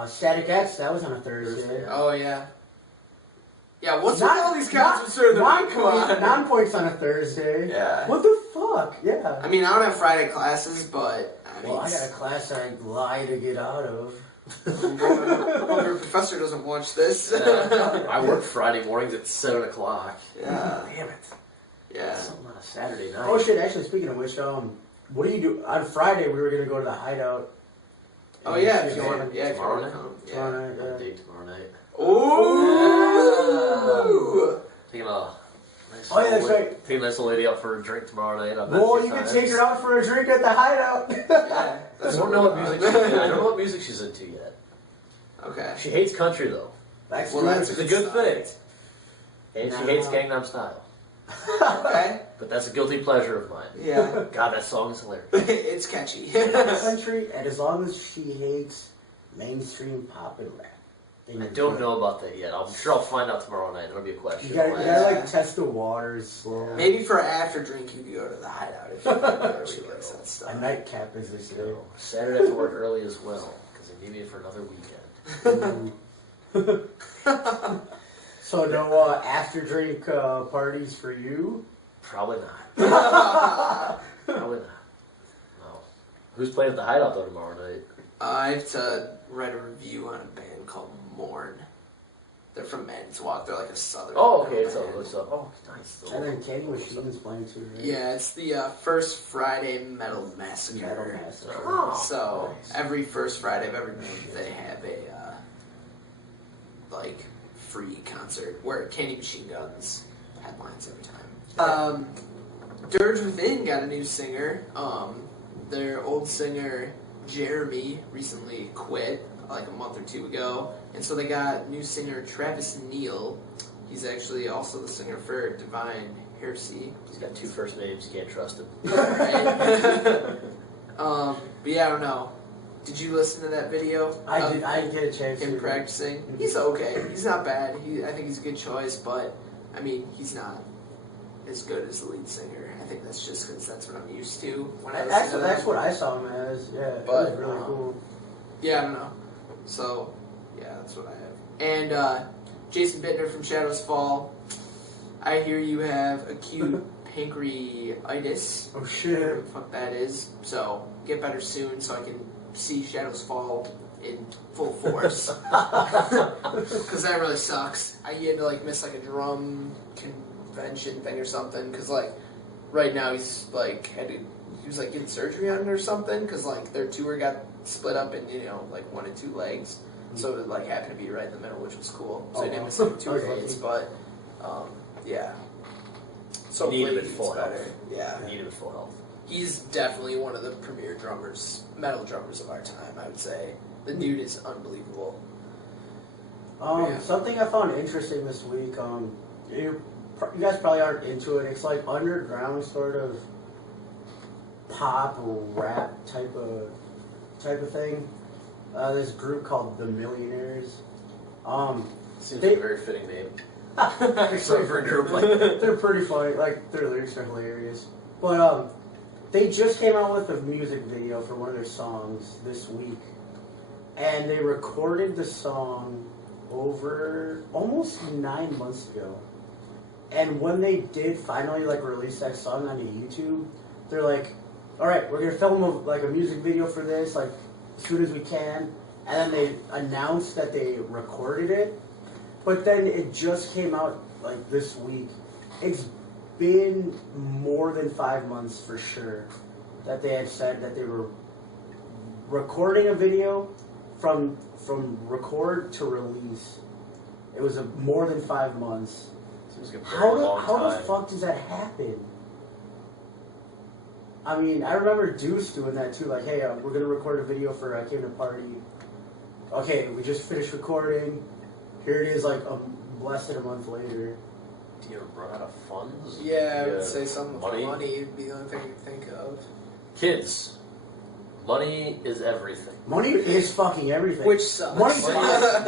Static X. That was on a Thursday. Oh yeah. Yeah. What's with all these concerts during the week? Come on. Non-points on a Thursday. Yeah. What the fuck? Yeah. I mean, I don't have Friday classes, but I mean, Well, I got a class I lie to get out of. hope your professor doesn't watch this. I work Friday mornings at 7 o'clock. Yeah. Damn it. Yeah. Something on a Saturday night. Oh shit! Actually, speaking of which, what do you do on Friday? We were gonna go to the Hideout. Oh yeah. If If you you want want, to- yeah. If you tomorrow want to night? come. Yeah. Tomorrow night, I have a yeah. date tomorrow night. Ooh. Taking a nice Oh, yeah, that's little- right. Taking a nice little lady out for a drink tomorrow night. I've met a Well, few you can times. take her out for a drink at the Hideout. Yeah. I don't know what music she's into. I don't know what music she's into yet. Okay. She hates country though. That's Well, good. that's It's a good thing. And she Nah. hates Gangnam Style. Okay. But that's a guilty pleasure of mine. Yeah. God, that song is hilarious. It's catchy. country, and as long as she hates mainstream pop and rap. then I you're don't good. know about that yet. I'm sure I'll find out tomorrow night. That'll be a question. You gotta, I'll you ask. gotta like test the waters slow. Maybe for after drink, you could go to the Hideout if you really likes that A stuff. nightcap, as they say. So, Saturday I have to work early as well because they need me for another weekend. So no after drink parties for you. Probably not. Probably not. Who's playing at the Hideout though tomorrow night? I have to write a review on a band called Mourn. They're from Manitowoc. They're like a southern. Oh, okay. band. Oh, nice. And then Candy Machine's playing too, right? Yeah, it's the First Friday Metal Massacre. Metal Massacre. Oh, So nice. every first Friday of every month they have a like free concert where Candy Machine Guns headlines every time. Dirge Within got a new singer. Their old singer Jeremy recently quit like a month or two ago, and so they got new singer Travis Neal. He's actually also the singer for Divine Heresy. He's got 2 first names. You can't trust him. Right? But yeah, I don't know. Did you listen to that video? I didn't get a chance Him to. practicing. He's okay. He's not bad. I think he's a good choice, but I mean, he's not as good as the lead singer. I think that's just because that's what I'm used to when I listen to them. That's what I saw him as. Yeah, it But, was really cool. Yeah, I don't know. So, yeah, that's what I have. And Jason Bittner from Shadows Fall. I hear you have acute pancreatitis. Oh Whatever shit. the fuck that is. So, get better soon so I can see Shadows Fall in full force. Because that really sucks. He had to like miss like a drum convention thing or something. Because like right now he's like he was like getting surgery on it or something. Because like their tour got split up in like 1 and 2 legs. So it like happened to be right in the middle, which was cool. So he didn't miss like 2 days, but yeah. So You need him hopefully at full he's better. health. Yeah. Need him at full health. He's definitely one of the premier metal drummers of our time, I would say. The dude is unbelievable. Yeah. Something I found interesting this week. You guys probably aren't into it. It's like underground sort of pop or rap type of thing. This group called The Millionaires. Seems They- like a very fitting name. For a group like that. They're pretty funny. Like their lyrics are hilarious. But they just came out with a music video for one of their songs this week, and they recorded the song over almost 9 months ago. And when they did finally like release that song onto YouTube, they're like, "All right, we're gonna film a music video for this like as soon as we can." And then they announced that they recorded it. But then it just came out like this week. It's been more than 5 months for sure that they had said that they were recording a video from record to release. It was more than 5 months. Seems like a very long How the time. fuck does that happen? I mean, I remember Deuce doing that too. Like, hey, we're gonna record a video for I Came to Party. Okay, we just finished recording. Here it is, like less than a month later. Do you run out of funds? Yeah, I would say something for Money? money would be the only thing I could think of. Kids, money is everything. Money is fucking everything. Which sucks.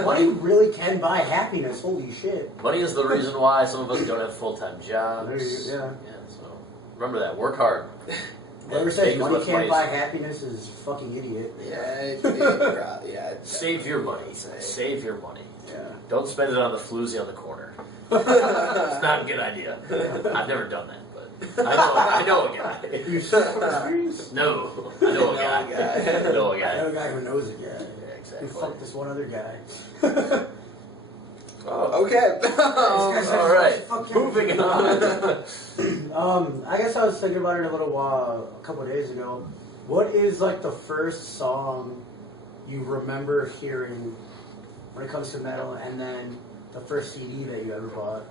Money really can buy happiness. Holy shit. Money is the reason why some of us don't have full-time jobs. There you go, yeah. So remember that. Work hard. Whoever Take says as money much can't money buy as- happiness is a fucking idiot. Yeah, Save your money. Say. Save your money. Yeah. Don't spend it on the floozy on the corner. It's not a good idea. I've never done that, but I know a guy. You serious? No, I know a guy. I know a I guy. know a guy who knows a guy. Yeah, Who exactly. fucked this one other guy. Okay. All right, Fuck moving on. I guess I was thinking about it a couple of days ago. What is like the first song you remember hearing when it comes to metal, and then the first CD that you ever bought?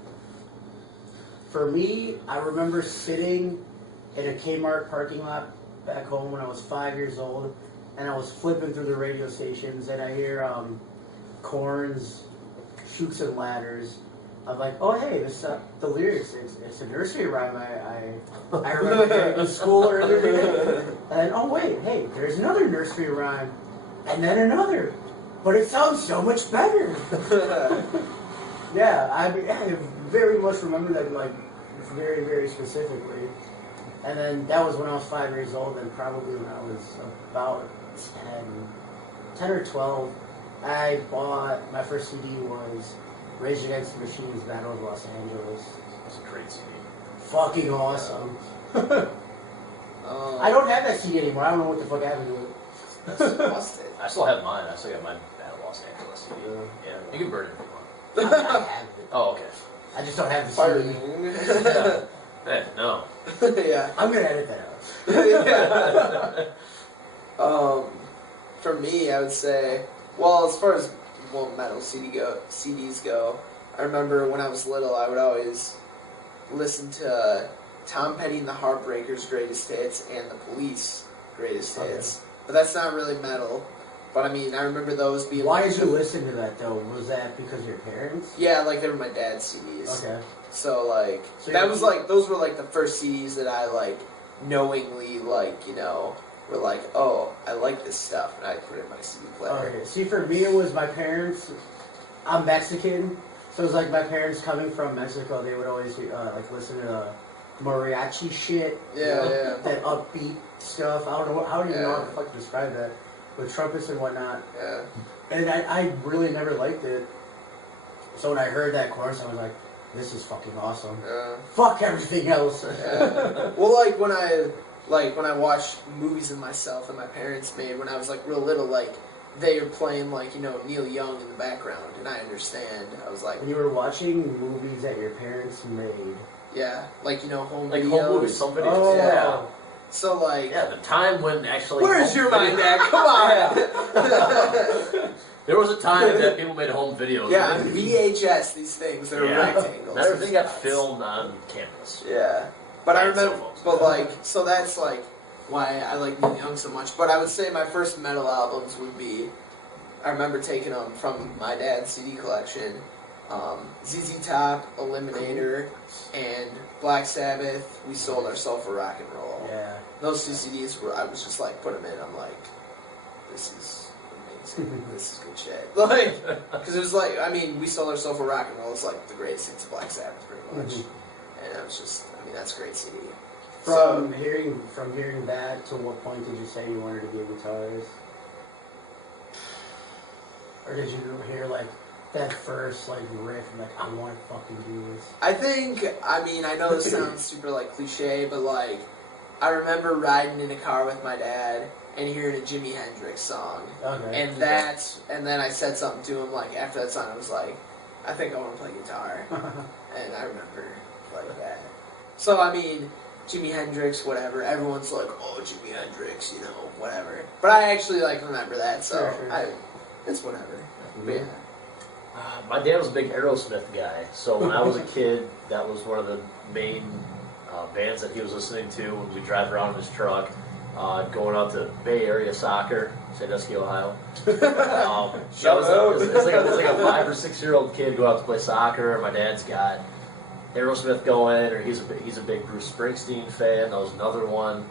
For me, I remember sitting in a Kmart parking lot back home when I was 5 years old, and I was flipping through the radio stations, and I hear Korn's Chutes and Ladders. I'm like, oh hey, this the lyrics. It's a nursery rhyme I remember hearing in school earlier today. And then oh wait, hey, there's another nursery rhyme, and then another, but it sounds so much better. Yeah, I very much remember that like very very specifically. And then that was when I was 5 years old, and probably when I was about 10 or 12, I bought, my first CD was Rage Against the Machine's Battle of Los Angeles. That's a great CD. Fucking awesome. I don't have that CD anymore. I don't know what the fuck happened to it. Lost it. I still have mine. I still got my Battle of Los Angeles CD. Yeah, you can burn it if you want. I have it. Oh, okay. I just don't have the Fire. CD. Yeah. Hey, no. Yeah. I'm gonna edit that out. For me, I would say, well, as far as metal CDs go, I remember when I was little, I would always listen to Tom Petty and the Heartbreakers' greatest hits and the Police greatest hits. But that's not really metal. But I mean, I remember those being. Why did you listen to that though? Was that because of your parents? Yeah, like they were my dad's CDs. Okay. So like So that you- was like those were like the first CDs that I like knowingly like were like, oh, I like this stuff, and I put it in my CD player. Okay. See, for me, it was my parents. I'm Mexican, so it was like my parents coming from Mexico. They would always like listen to mariachi shit. Yeah. That upbeat stuff. I don't know. How do you know Yeah. how to fucking describe that? With trumpets and whatnot. Yeah. And I really never liked it. So when I heard that chorus, I was like, this is fucking awesome. Yeah. Fuck everything else. Yeah. Well, like when I watched movies of myself and my parents made when I was like real little, like they were playing like Neil Young in the background, and I understand. I was like, When you were watching movies that your parents made. yeah, like home Like videos. home movies, some videos. Oh. Yeah. So like, Yeah, the time when actually. where's home your video- mind at? Come on. There was a time that people made home videos. Yeah, on VHS, these things that are rectangles. Not everything got filmed on cameras. Yeah, but I And remember, cell phones. but like, so that's like why I like Neil Young so much. But I would say my first metal albums would be, I remember taking them from my dad's CD collection, ZZ Top, Eliminator, and Black Sabbath. We sold ourselves for rock and roll. Yeah. Those two CDs were, I was just like, put them in. I'm like, this is amazing. This is good shit. Like, because it was like, I mean, we sold ourselves for rock and roll. It's like the greatest hits of Black Sabbath, pretty much. And I was just, I mean, that's a great CD. From hearing that, to what point did you say you wanted to be a guitarist? Or did you hear like that first like riff and like I want to fucking do this? I think, I mean, I know this sounds super like cliche, but like, I remember riding in a car with my dad and hearing a Jimi Hendrix song. Okay. And then I said something to him, like, after that song, I was like, I think I want to play guitar. And I remember, like, that. So, I mean, Jimi Hendrix, whatever, everyone's like, oh, Jimi Hendrix, whatever. But I actually, like, remember that, so Sure. it's whatever. But yeah. My dad was a big Aerosmith guy, so when I was a kid, that was one of the main bands that he was listening to when we drive around in his truck, going out to Bay Area Soccer, Sandusky, Ohio. It's like a 5 or 6 year old kid going out to play soccer, and my dad's got Aerosmith going, or he's a big Bruce Springsteen fan. That was another one,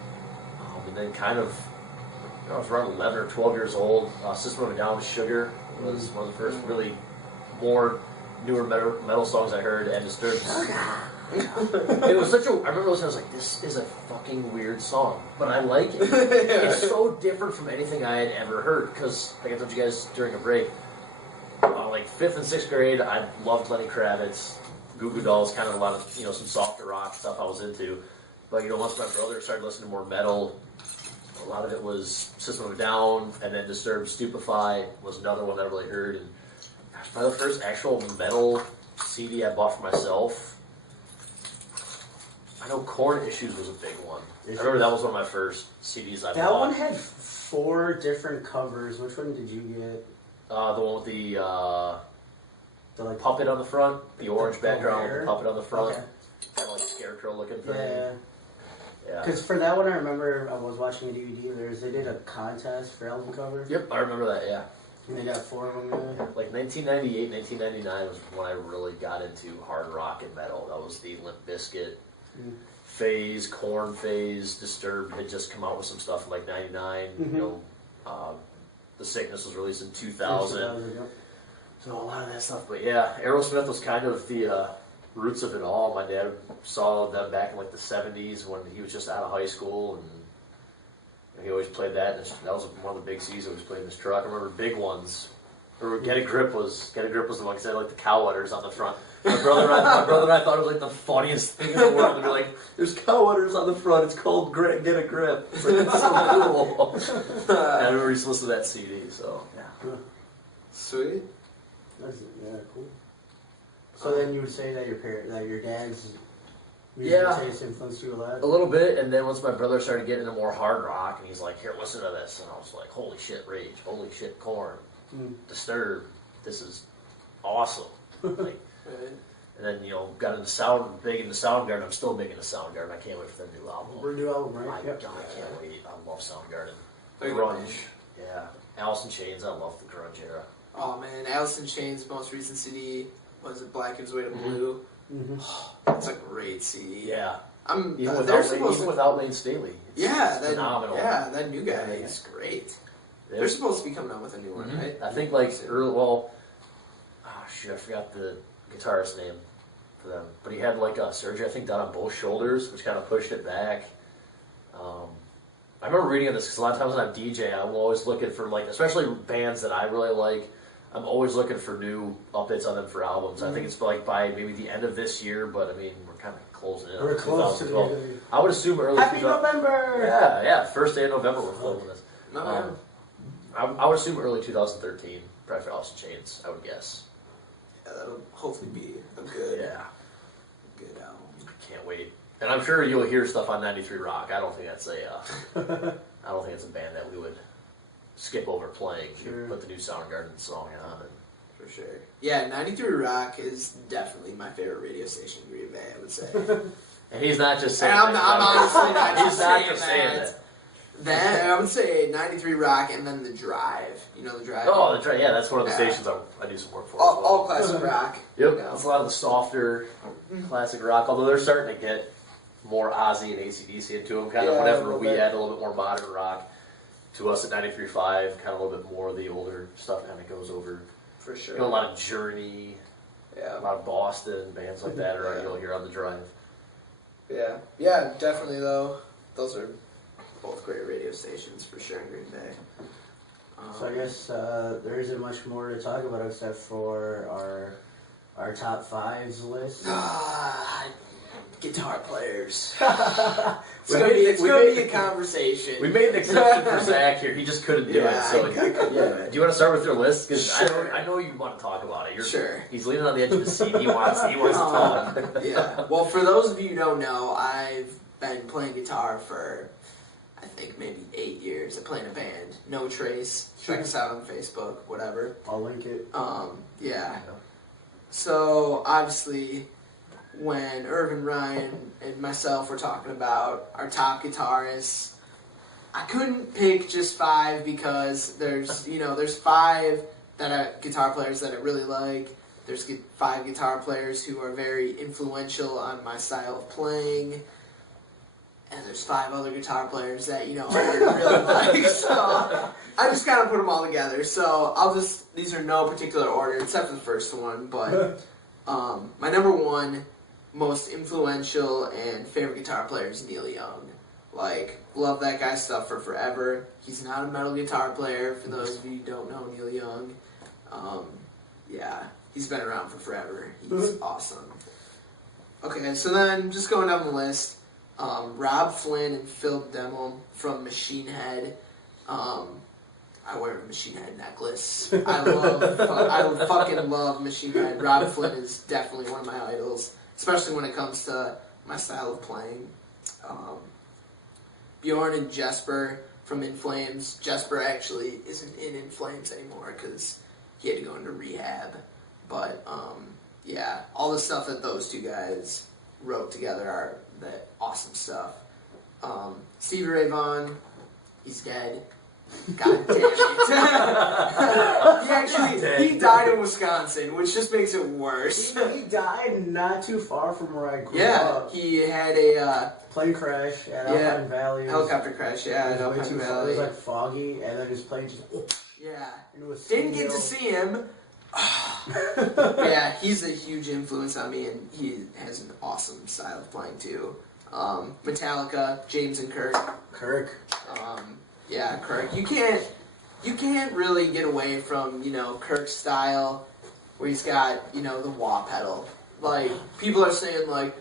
and then kind of. I was around 11 or 12 years old. System of a Down, Sugar was one of the first really newer metal songs I heard, and Disturbed. It was such a. I remember listening. I was like, "This is a fucking weird song, but I like it. It's so different from anything I had ever heard." Because, like I told you guys during a break, like 5th and 6th grade, I loved Lenny Kravitz, Goo Goo Dolls, kind of a lot of some softer rock stuff I was into. But once my brother started listening to more metal, a lot of it was System of a Down, and then Disturbed, Stupefy was another one that I really heard. And gosh, probably the first actual metal CD I bought for myself. I know Korn Issues was a big one. I remember that was one of my first CDs I bought. That one had 4 different covers. Which one did you get? The one with the The like puppet on the front, the orange background with rare? the puppet on the front. Okay. Kind of like scarecrow looking thing. Yeah. Yeah. Because for that one, I remember I was watching a DVD of theirs. They did a contest for album covers. Yep, I remember that, yeah. And they got 4 of them there. Like 1998, 1999 was when I really got into hard rock and metal. That was the Limp Bizkit phase, Korn phase. Disturbed had just come out with some stuff in like 99. The Sickness was released in 2000. So a lot of that stuff. But yeah, Aerosmith was kind of the roots of it all. My dad saw them back in like the 70s when he was just out of high school, and he always played that. And that was one of the big CDs that was played in his truck. I remember Big Ones Or Get a Grip was the one because they had like the cow udders on the front. My brother and I thought it was like the funniest thing in the world to be like, there's cow udders on the front. It's called Get a Grip. It's like, it's so cool. And I remember used to listen to that CD. So yeah, Sweet. Yeah, cool. So then you would say that your dad's musical taste influenced you a lot? a little bit. And then once my brother started getting into more hard rock, and he's like, here, listen to this, and I was like, holy shit, Rage, holy shit, Korn, Disturbed, this is awesome. Like. Right. And then, got into big into Soundgarden. I'm still big into Soundgarden. I can't wait for their new album. We're new album, right? God, I can't wait. I love Soundgarden. Very Grunge. good. Yeah. Alice in Chains, I love the grunge era. Oh man, Alice in Chains' most recent CD was it Black Gives Way to Blue. Mm-hmm. That's a great CD. Yeah. Even without Lane Staley. It's phenomenal. Yeah, that new guy Yeah. is great. Yeah. They're supposed to be coming out with a new one, right? I think like I forgot the guitarist's name for them, but he had like a surgery, I think, done on both shoulders, which kind of pushed it back. I remember reading on this because a lot of times when I'm DJ, I'm always looking for like, especially bands that I really like, I'm always looking for new updates on them for albums. I think it's like by maybe the end of this year, but I mean we're kind of closing in. We're on close to the 2012. I would assume early. Happy November! Yeah, first day of November we're closing this. No, I would assume early 2013, probably for Alice in Chains. I would guess. yeah, that'll hopefully be a good album. Can't wait. And I'm sure you'll hear stuff on 93 Rock. I don't think that's a band that we would skip over playing. Sure. Put the new Soundgarden song on. For sure. Yeah, 93 Rock is definitely my favorite radio station in Green Bay, I would say. And he's not just saying And that. I'm honestly not He's just not saying just saying that. that. Then I would say 93 Rock and then The Drive. You know The Drive? Oh, that's right. Yeah, that's one of the Yeah. stations I do some work for. All, as well. all classic rock. Yep, You know. it's a lot of the softer classic rock, although they're starting to get more Ozzy and AC/DC into them, kind of Yeah, a whenever little we bit. add a little bit more modern rock to us at 93.5, kind of a little bit more of the older stuff kind of goes over. For sure. A lot of Journey, Yeah. a lot of Boston, bands like that are Yeah. you'll hear on the drive. Yeah. Yeah, definitely though. Those are both great radio stations for sure in Green Bay. So I guess there isn't much more to talk about except for our top fives list. Guitar players. We It's gonna made be a conversation. We made an exception for Zach here. He just couldn't do it. Yeah, So I couldn't do it. Do you want to start with your list? Because Sure. I know you want to talk about it. Sure. He's leaning on the edge of his seat. He wants to talk. Yeah. Well, for those of you who don't know, I've been playing guitar for, I think, maybe 8 years. I play in a band, No Trace. Check us out on Facebook, whatever. I'll link it. Yeah. So, obviously, when Irvin, Ryan, and myself were talking about our top guitarists, I couldn't pick just 5 because there's 5 guitar players that I really like. There's 5 guitar players who are very influential on my style of playing. And there's 5 other guitar players that, I really like. So I just kind of put them all together. So these are no particular order except for the first one. But my number 1 most influential and favorite guitar player is Neil Young. Like, love that guy's stuff for forever. He's not a metal guitar player, for those of you who don't know Neil Young. Yeah, he's been around for forever. He's awesome. Okay, so then, just going down the list, Rob Flynn and Phil Demmel from Machine Head. I wear a Machine Head necklace. I fucking love Machine Head. Rob Flynn is definitely one of my idols, especially when it comes to my style of playing. Bjorn and Jesper from In Flames. Jesper actually isn't in Flames anymore because he had to go into rehab. But, yeah, all the stuff that those two guys wrote together are that awesome stuff. Stevie Ray Vaughan, he's dead. God damn it. He died in Wisconsin, which just makes it worse. He died not too far from where I grew Yeah, up. he had a Plane crash at Alpine Valley. helicopter crash, at It was way Alpine too far. It Valley. was like foggy, and then his plane just. Yeah. It was Didn't get to still- see him. Yeah, he's a huge influence on me, and he has an awesome style of playing too. Metallica, James and Kirk. Kirk. Yeah, Kirk. You can't you can't really get away from, Kirk's style, where he's got, the wah pedal. Like, people are saying, like,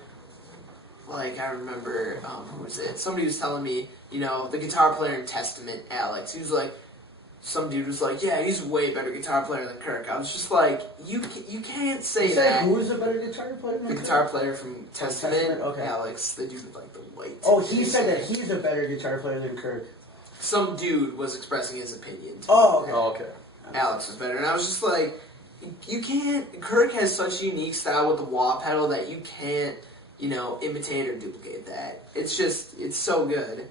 I remember, who was it? Somebody was telling me, the guitar player in Testament, Alex. He was like, some dude was like, yeah, he's a way better guitar player than Kirk. I was just like, you can't say that. Who is a better guitar player than The Kirk? guitar player from Testament, okay. Alex, the dude with, like, the white. Oh, he said that he's a better guitar player than Kirk. Some dude was expressing his opinion. Oh, okay. Oh, okay. Alex was better. And I was just like, you can't... Kirk has such a unique style with the wah pedal that you can't, imitate or duplicate that. It's just... It's so good.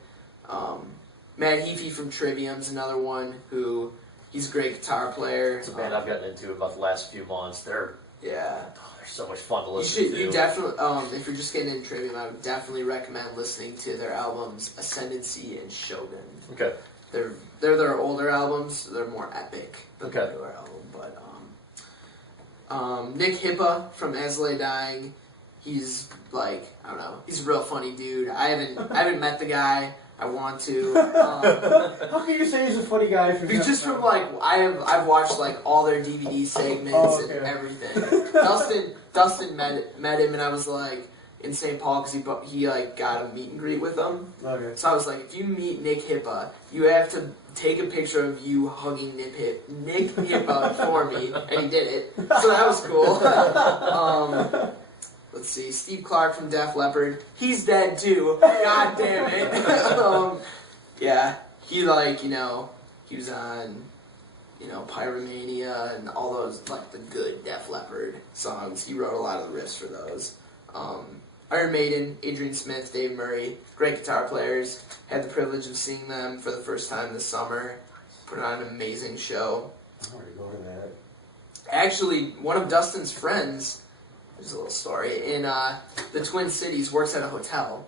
Matt Heafy from Trivium's another one who... He's a great guitar player. It's a band I've gotten into about the last few months. They're so much fun to listen to. You definitely... if you're just getting into Trivium, I would definitely recommend listening to their albums Ascendancy and Shogun. Okay. They're their older albums. They're more epic than the newer album. But Nick Hippa from As Lay Dying, he's like, I don't know, he's a real funny dude. I haven't met the guy. I want to. How can you say he's a funny guy? Just from like I've watched like all their DVD segments and everything. Dustin met him, and I was like in St. Paul because he like got a meet and greet with them. Okay. So I was like, if you meet Nick Hippa, you have to take a picture of you hugging Nick Hippa for me, and he did it. So that was cool. Let's see, Steve Clark from Def Leppard. He's dead too. God damn it. Yeah, he like he was on Pyromania and all those like the good Def Leppard songs. He wrote a lot of the riffs for those. Iron Maiden, Adrian Smith, Dave Murray, great guitar players. Had the privilege of seeing them for the first time this summer. Put on an amazing show. I want to go to that. Actually, one of Dustin's friends, there's a little story, in the Twin Cities works at a hotel.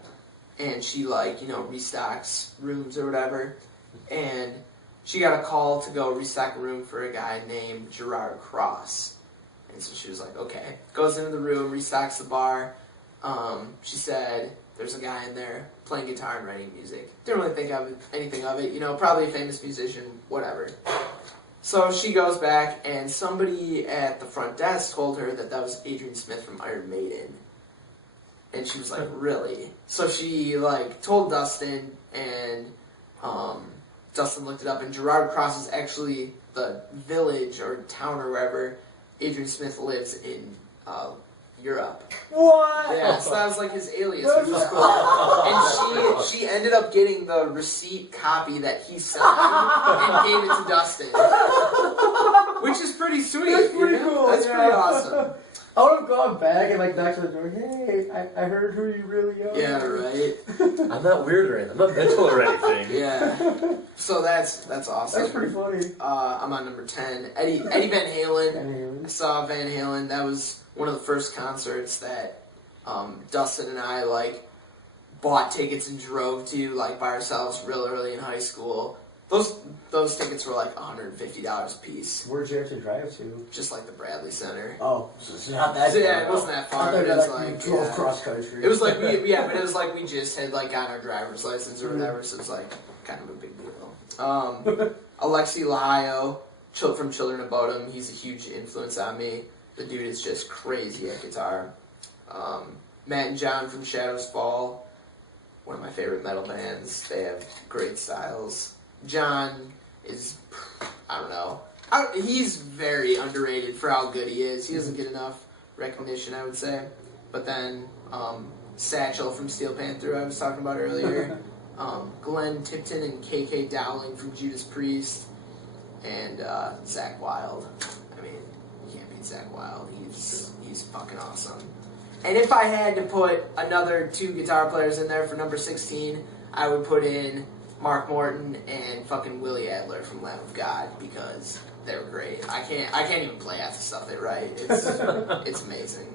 And she restocks rooms or whatever. And she got a call to go restock a room for a guy named Gerard Cross. And so she was like, okay. Goes into the room, restocks the bar. She said, there's a guy in there playing guitar and writing music. Didn't really think of anything of it. Probably a famous musician, whatever. So she goes back, and somebody at the front desk told her that was Adrian Smith from Iron Maiden. And she was like, really? So she, told Dustin, and Dustin looked it up, and Gerard Cross is actually the village or town or wherever Adrian Smith lives in Europe. What? Yeah, so that was like his alias, which was cool. And she ended up getting the receipt copy that he sent and gave it to Dustin. Which is pretty sweet. That's pretty cool. That's pretty awesome. I would have gone back and knocked on the door. Hey, I heard who you really are. Yeah, right. I'm not weird or anything. I'm not mental or anything. Yeah. So that's awesome. That's pretty funny. I'm on number 10. Eddie Van Halen. I saw Van Halen. That was one of the first concerts that Dustin and I bought tickets and drove to by ourselves real early in high school. Those tickets were $150 a piece. Where'd you actually drive to? Just the Bradley Center. Oh, so it's not that far. Yeah, it wasn't that far. I It was you drove cross country. It was but it was we just had gotten our driver's license or whatever, so it was kind of a big deal. Alexi Lahayo, from Children of Bodom, he's a huge influence on me. The dude is just crazy at guitar. Matt and John from Shadows Fall, one of my favorite metal bands. They have great styles. John is, I don't know. He's very underrated for how good he is. He doesn't get enough recognition, I would say. But then Satchel from Steel Panther, I was talking about earlier. Glenn Tipton and KK Dowling from Judas Priest. And Zakk Wylde. I mean, you can't beat Zakk Wylde. He's fucking awesome. And if I had to put another 2 guitar players in there for number 16, I would put in Mark Morton and fucking Willie Adler from Lamb of God, because they're great. I can't even play half the stuff they write. It's amazing.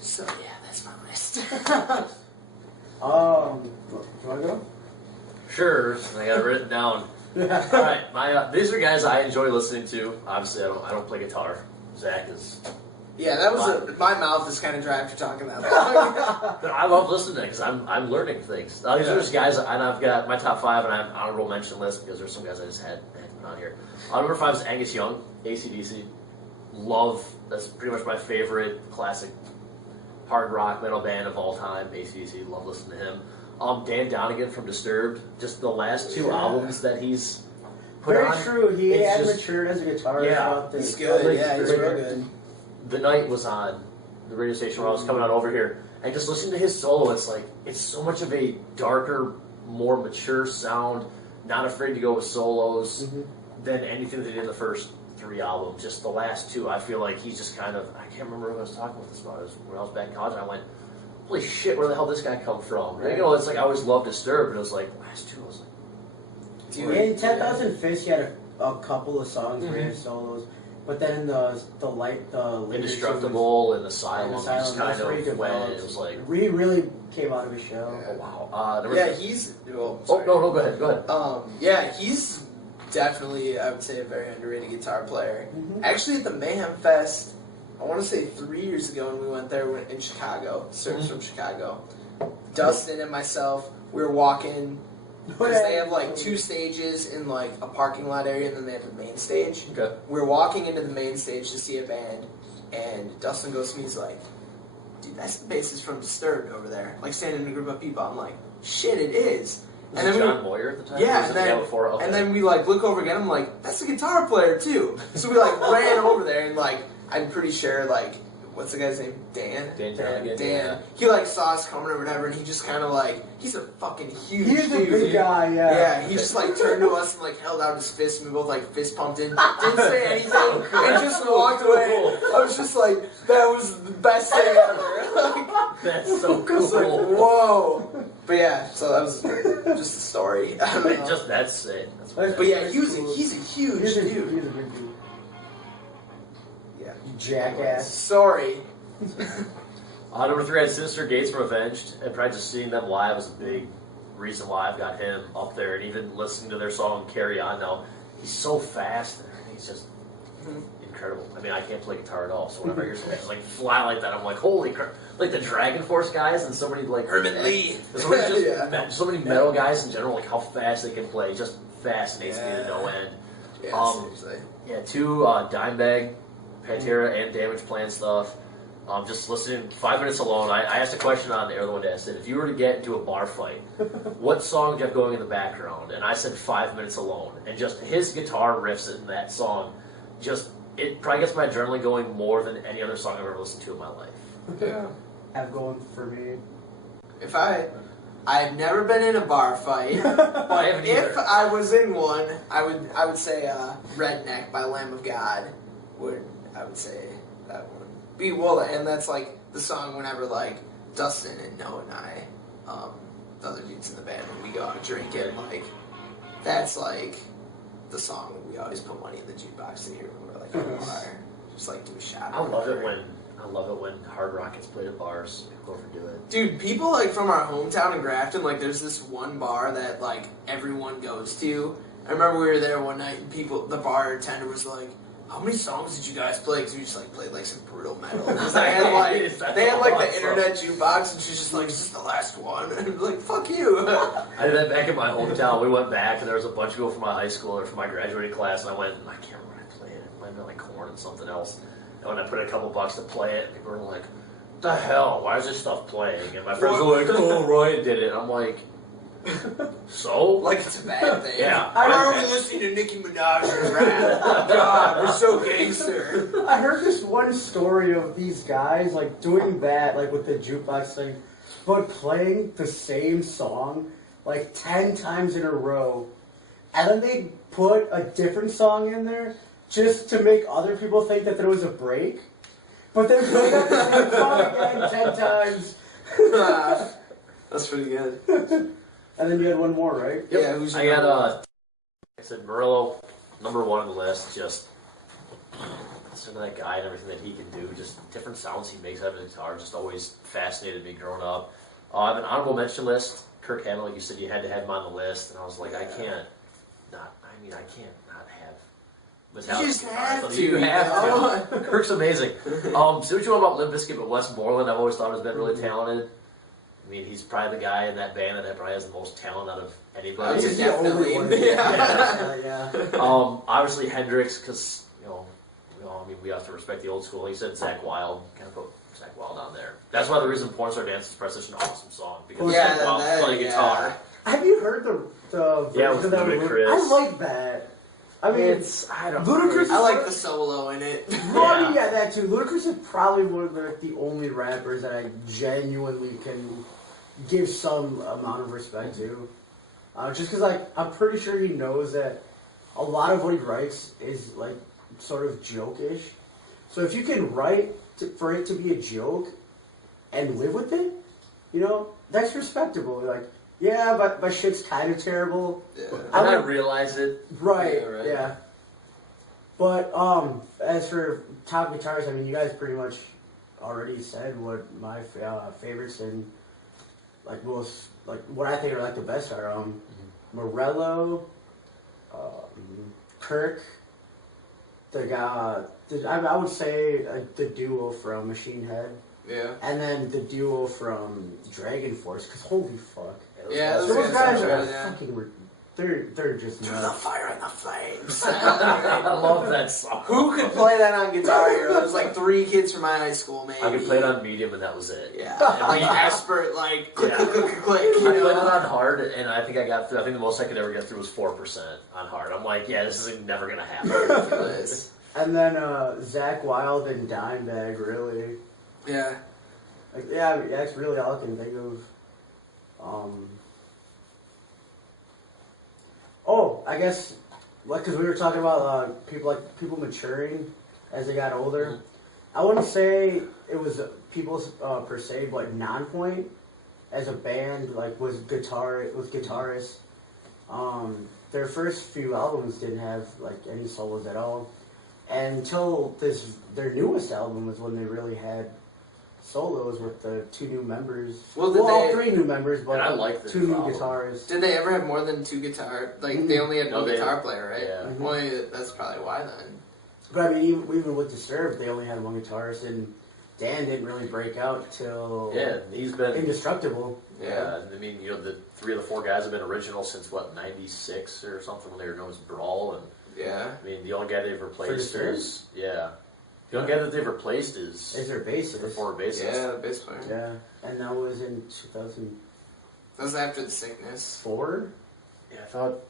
So yeah, that's my list. Do you want to go? Sure, I got it written down. All right, these are guys I enjoy listening to. Obviously, I don't play guitar. Zach is Yeah, that was my mouth is kind of dry after talking that long. But I love listening to it because I'm learning things. These are just guys, and I've got my top 5, and I have an honorable mention list because there's some guys I just had on here. Number 5 is Angus Young, AC/DC. Love, that's pretty much my favorite classic hard rock metal band of all time. AC/DC, love listening to him. Dan Donegan from Disturbed, just the last 2 albums that he's put Very on. true. He it's had just- matured as a guitarist. Yeah, I think. He's good. Like, Yeah, he's like- real good. The Night was on the radio station where I was coming on over here, and just listening to his solo, it's so much of a darker, more mature sound. Not afraid to go with solos than anything that they did in the first 3 albums. Just the last 2, I feel like he's just kind of. I can't remember who I was talking with this about. It was when I was back in college, and I went, "Holy shit, where the hell did this guy come from?" Right. You know, it's like I always loved Disturbed, but it was like last 2, I was like, Dude, In 10,000 Fists, he had a couple of songs where he had solos, but then the later Indestructible and Asylum, Asylum, just kind that's where he of when developed. it was like, He really came out of his shell. Yeah. oh wow. There was Yeah, he's. Well, sorry. no, go ahead. Yeah, he's definitely, I would say, a very underrated guitar player. Mhm. Actually, at the Mayhem Fest, I want to say 3 years ago when we went there in Chicago, Circus from Chicago, Dustin and myself, we were walking, because they have like 2 stages in like a parking lot area, and then they have the main stage. Okay. We were walking into the main stage to see a band, and Dustin goes to me, he's like, dude, that's the bassist from Disturbed over there. Like, standing in a group of people. I'm like, shit, it is. Was And it then John Moyer at the time? Or Yeah, was and it the then, guy before? Okay. and then we like look over again. I'm like, that's a guitar player too. So we like ran over there, and like I'm pretty sure like what's the guy's name? Dan. Dan Donegan, Dan. yeah. He like saw us coming or whatever, and he just kind of like he's a fucking huge He's a dude. big guy, yeah. Yeah, he just like turned to us and like held out his fist, and we both like fist pumped in, didn't say anything, and just walked away. I was just like, that was the best thing ever. Like, That's so I was like, cool. whoa. But yeah, so that was just a story. I don't know. Just that's it. That's But yeah, he's a huge He's a dude. He's a big dude. Yeah. You jackass. Sorry. Number 3, I had Sinister Gates from Avenged, and probably just seeing them live was a big reason why I've got him up there, and even listening to their song "Carry On." Now, he's so fast, and he's just incredible. I mean, I can't play guitar at all, so whenever I hear something just like fly like that, I'm like, holy crap! Like the Dragon Force guys, and so many like Herman Lee. so many, just, Yeah. so many metal guys in general, like how fast they can play, just fascinates me to no end. Yeah, seriously. Yeah, 2 Dimebag, Pantera, and Damage Plan stuff. Just listening 5 minutes alone. I asked a question on the air the one day. I said, if you were to get into a bar fight, what song would you have going in the background? And I said 5 minutes alone. And just his guitar riffs in that song, just it probably gets my adrenaline going more than any other song I've ever listened to in my life. Yeah. Have going for me. If I've never been in a bar fight, I but haven't if either. I was in one, I would say "Redneck" by Lamb of God I would say that would be and that's like the song whenever like Dustin and Noah and I, the other dudes in the band, when we go out drinking, like that's like the song we always put money in the jukebox to hear when we're like at a bar, just like do a shot. I or love it whatever. when hard rock gets played at bars. People overdo it. Dude, people like from our hometown in Grafton, like there's this one bar that like everyone goes to. I remember we were there one night and the bartender was like, "How many songs did you guys play?" Because we just like played like some brutal metal. 'Cause they had like the Awesome. internet jukebox, and she's just like, "Is this the last one?" And I'm like, "Fuck you." I did that back in my hometown. We went back, and there was a bunch of people from my high school or from my graduating class, and I went, I can't remember what I played. It might have been like Korn and something else. And when I put in a couple bucks to play it, people were like, "The hell? Why is this stuff playing?" And my friends were like, "Oh, Ryan did it." And I'm like, so? Like it's a bad thing. Yeah. Why are we listening to Nicki Minaj's rap? God, we're so gangster. I heard this one story of these guys like doing that, like with the jukebox thing, but playing the same song like 10 times in a row, and then they put a different song in there just to make other people think that there was a break. But they played up the same song again 10 times. That's pretty good. And then you had one more, right? Yep. Yeah, who's I your got, number I said Murillo, number 1 on the list. Just listen to that guy and everything that he can do. Just different sounds he makes out of the guitar. Just always fascinated me growing up. I have an honorable mention list. Kirk Hammett, like you said, you had to have him on the list. And I was like, I can't not have Metallica You just guitar. have So to, You have you to. Kirk's amazing. See what you know about Limp Bizkit, but Westmoreland I've always thought has been really talented. I mean, he's probably the guy in that band that probably has the most talent out of I anybody. would say He's the only definitely. one. Yeah. Yeah. Obviously Hendrix, because I mean, we have to respect the old school. He said Zach Wilde, kind of put Zach Wilde on there. That's why the reason Porn Star Dance is probably such an awesome song because Yeah, Zach Wilde's that- playing yeah. guitar. Have you heard the Yeah, version with that we- Ludacris. I like that. I mean, I don't Ludacris. I like the solo in it. Roddy, yeah, that too. Ludacris is probably one of the only rappers that I genuinely can give some amount of respect to. Just because, like, I'm pretty sure he knows that a lot of what he writes is, like, sort of jokish. So if you can write for it to be a joke and live with it, that's respectable. Like, yeah, but my shit's kind of terrible. Yeah. And I realize it. Right, Yeah, right. yeah. But as for top guitars, I mean, you guys pretty much already said what my favorites and like most like what I think are like the best are Morello, Kirk, the guy. I would say the duo from Machine Head, Yeah. and then the duo from Dragon Force. Because holy fuck, Yeah, those those guys guys are are, yeah. fucking. They're just Through the nuts. fire and the flames. I love that song. Who could play that on Guitar Hero? There was like 3 kids from my high school, maybe. I could play it on medium and that was it. Yeah. And the expert, like, click, Yeah. click, click, click, click. I You played it know? on hard, and I think I got through. I think the most I could ever get through was 4% on hard. I'm like, yeah, this is never gonna happen. Ridiculous. And then Zach Wilde and Dimebag, really. Yeah. Like, yeah, that's really all I can think of. Oh, I guess, like, because we were talking about people maturing as they got older. Mhm. I wouldn't say it was people per se, but Nonpoint as a band, like, was guitarists. Their first few albums didn't have like any solos at all, and until their newest album was when they really had solos with the 2 new members. Well, All did 3 new members, but And I like the 2 new album. guitarists. Did they ever have more than 2 guitar? Like, they only had No, one they- guitar player, right? yeah. Mhm. Well, yeah, that's probably why then. But I mean, even with Disturbed, they only had 1 guitarist, and Dan didn't really break out till Yeah, he's been. Indestructible. Yeah, I mean, the 3 of the 4 guys have been original since what, 96 or something when they were known as Brawl, and Yeah. I mean, the only guy they've replaced Disturbed? is the only guy that they've replaced Is is their bassist. the 4 bassist. Yeah, the bass player. Yeah, and that was in 2004. That was after the sickness. Yeah, I thought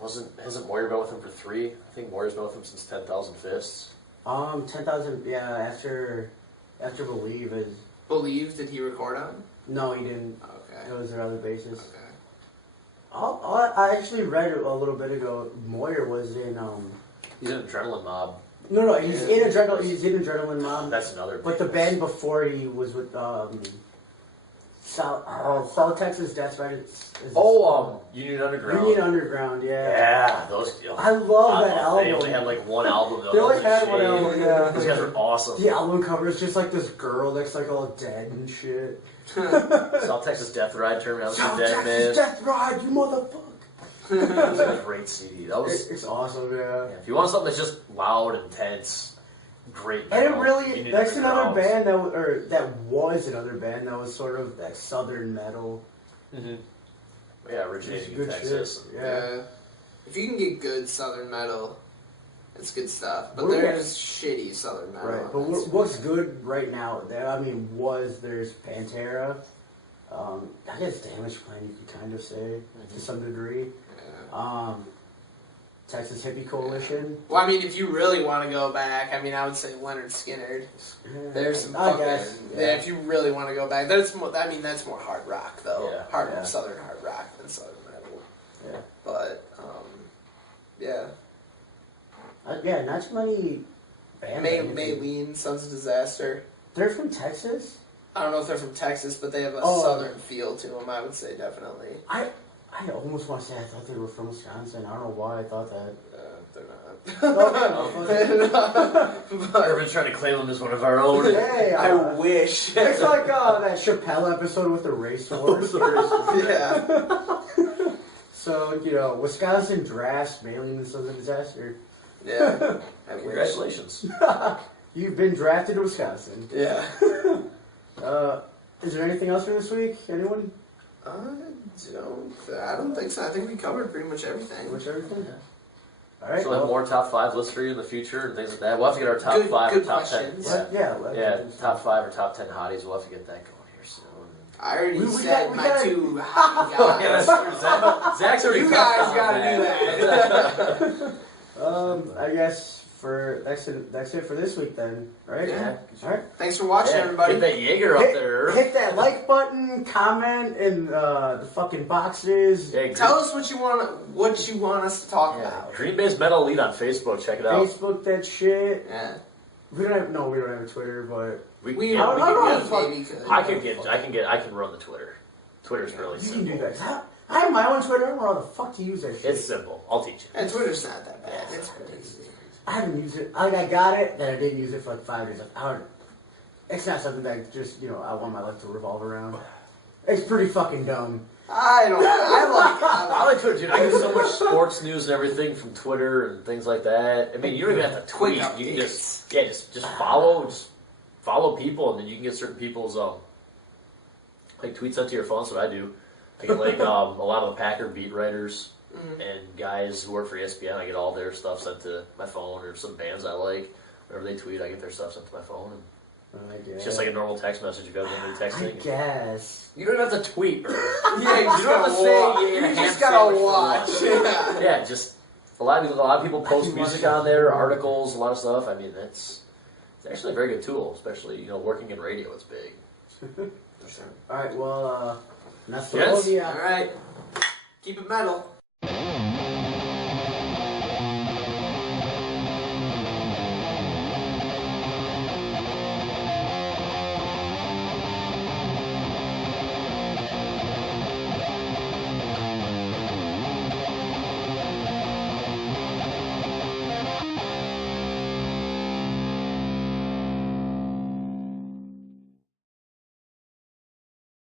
hasn't Moyer been with him for 3? I think Moyer's been with him since 10,000 Fists. 10,000. Yeah, after Believe is. Believe, did he record on? No, he didn't. Okay. It was their other bassist. Okay. I actually read a little bit ago. Moyer was in. He's an Adrenaline Mob. No, he's Yeah. in Adrenaline. He's in Adrenaline Mob. That's another. But the band before he was with South Texas Death Riders. Union Underground. Union Underground. Yeah. Yeah, those. I love that They album. only had like 1 album though. They only Those had are one shade. album, yeah. Those guys are awesome. The album cover is just like this girl that's like all dead and shit. South Texas Death Ride turned out South some dead Texas man. Death Ride, you motherfucker! That was a great CD. That was. It's awesome, yeah. Yeah, if you want something that's just loud, intense, great. And it metal, really, Union that's another Underground. band that was another band that was sort of that southern metal. Mm-hmm. Yeah, originating in Good Texas. shit. Yeah. If you can get good southern metal, it's good stuff. But We're- there's shitty southern metal. Right, but what's good right now, there's Pantera. I guess Damage Plan, you could kind of say, to some degree. Yeah. Texas Hippie Coalition. Well, I mean, if you really want to go back, I mean, I would say Leonard Skinner. There's some I fucking, guess, yeah. If you really want to go back, that's more hard rock though. Yeah. Southern hard rock than southern metal. Yeah. But yeah, Yeah, not too many bands. Maylene, Sons of Disaster. They're from Texas? I don't know if they're from Texas, but they have a Oh. southern feel to them. I would say definitely. I almost want to say I thought they were from Wisconsin. I don't know why I thought that. They're not. They're not. Irvin's trying to claim them as one of our own. Hey, I wish. it's like that Chappelle episode with the racehorse. Yeah. So, Wisconsin Drafts, Maylene and Sons of Disaster. Yeah. I wish. Congratulations. You've been drafted to Wisconsin. Yeah. Is there anything else for this week? Anyone? I don't think so. I think we covered pretty much everything. Much everything? Yeah. All right. So we'll have more top 5 lists for you in the future and things like that. We'll have to get our top 5 good or top questions. 10. Yeah, Let's top 5 or top 10 hotties. We'll have to get that going here soon. I already We said got- my we two hot Yeah, guys. that's true. Zach's already You touched guys on gotta do that. I guess that's it for this week then, right? Yeah. All right. Thanks for watching, Yeah, everybody. Get that Jaeger up there. Hit that like button, comment in the fucking boxes. Yeah, Tell us what you want us to talk about. Green Bay's Metal Elite on Facebook. Check it out. Facebook that shit. Yeah. We don't have a Twitter, but We yeah, don't we know can maybe get, could. I can run the Twitter. Twitter's really you can simple. do that. I have my own Twitter. I don't know how the fuck to use that shit. It's simple. I'll teach you. And Twitter's not that bad. It's pretty easy. I haven't used it. I got it, then I didn't use it for like 5 years. It's not something that just, I want my life to revolve around. It's pretty fucking dumb. I like Twitter too. I get so much sports news and everything from Twitter and things like that. I mean, you don't even have to tweet. Quick You can updates. just follow people, and then you can get certain people's like tweets sent to your phone. That's what I do. I get like a lot of the Packer beat writers and guys who work for ESPN. I get all their stuff sent to my phone, or some bands I like. Whenever they tweet, I get their stuff sent to my phone. And I guess. it's just like a normal text message if you have any I texting. guess. You don't have to tweet, bro. Yeah, you don't have to say you you just have gotta sandwich for watch. Yeah, just a lot of people post music on there, articles, a lot of stuff. I mean, it's actually a very good tool, especially working in radio. It's big. All right, well, Yes. All right. Keep it metal.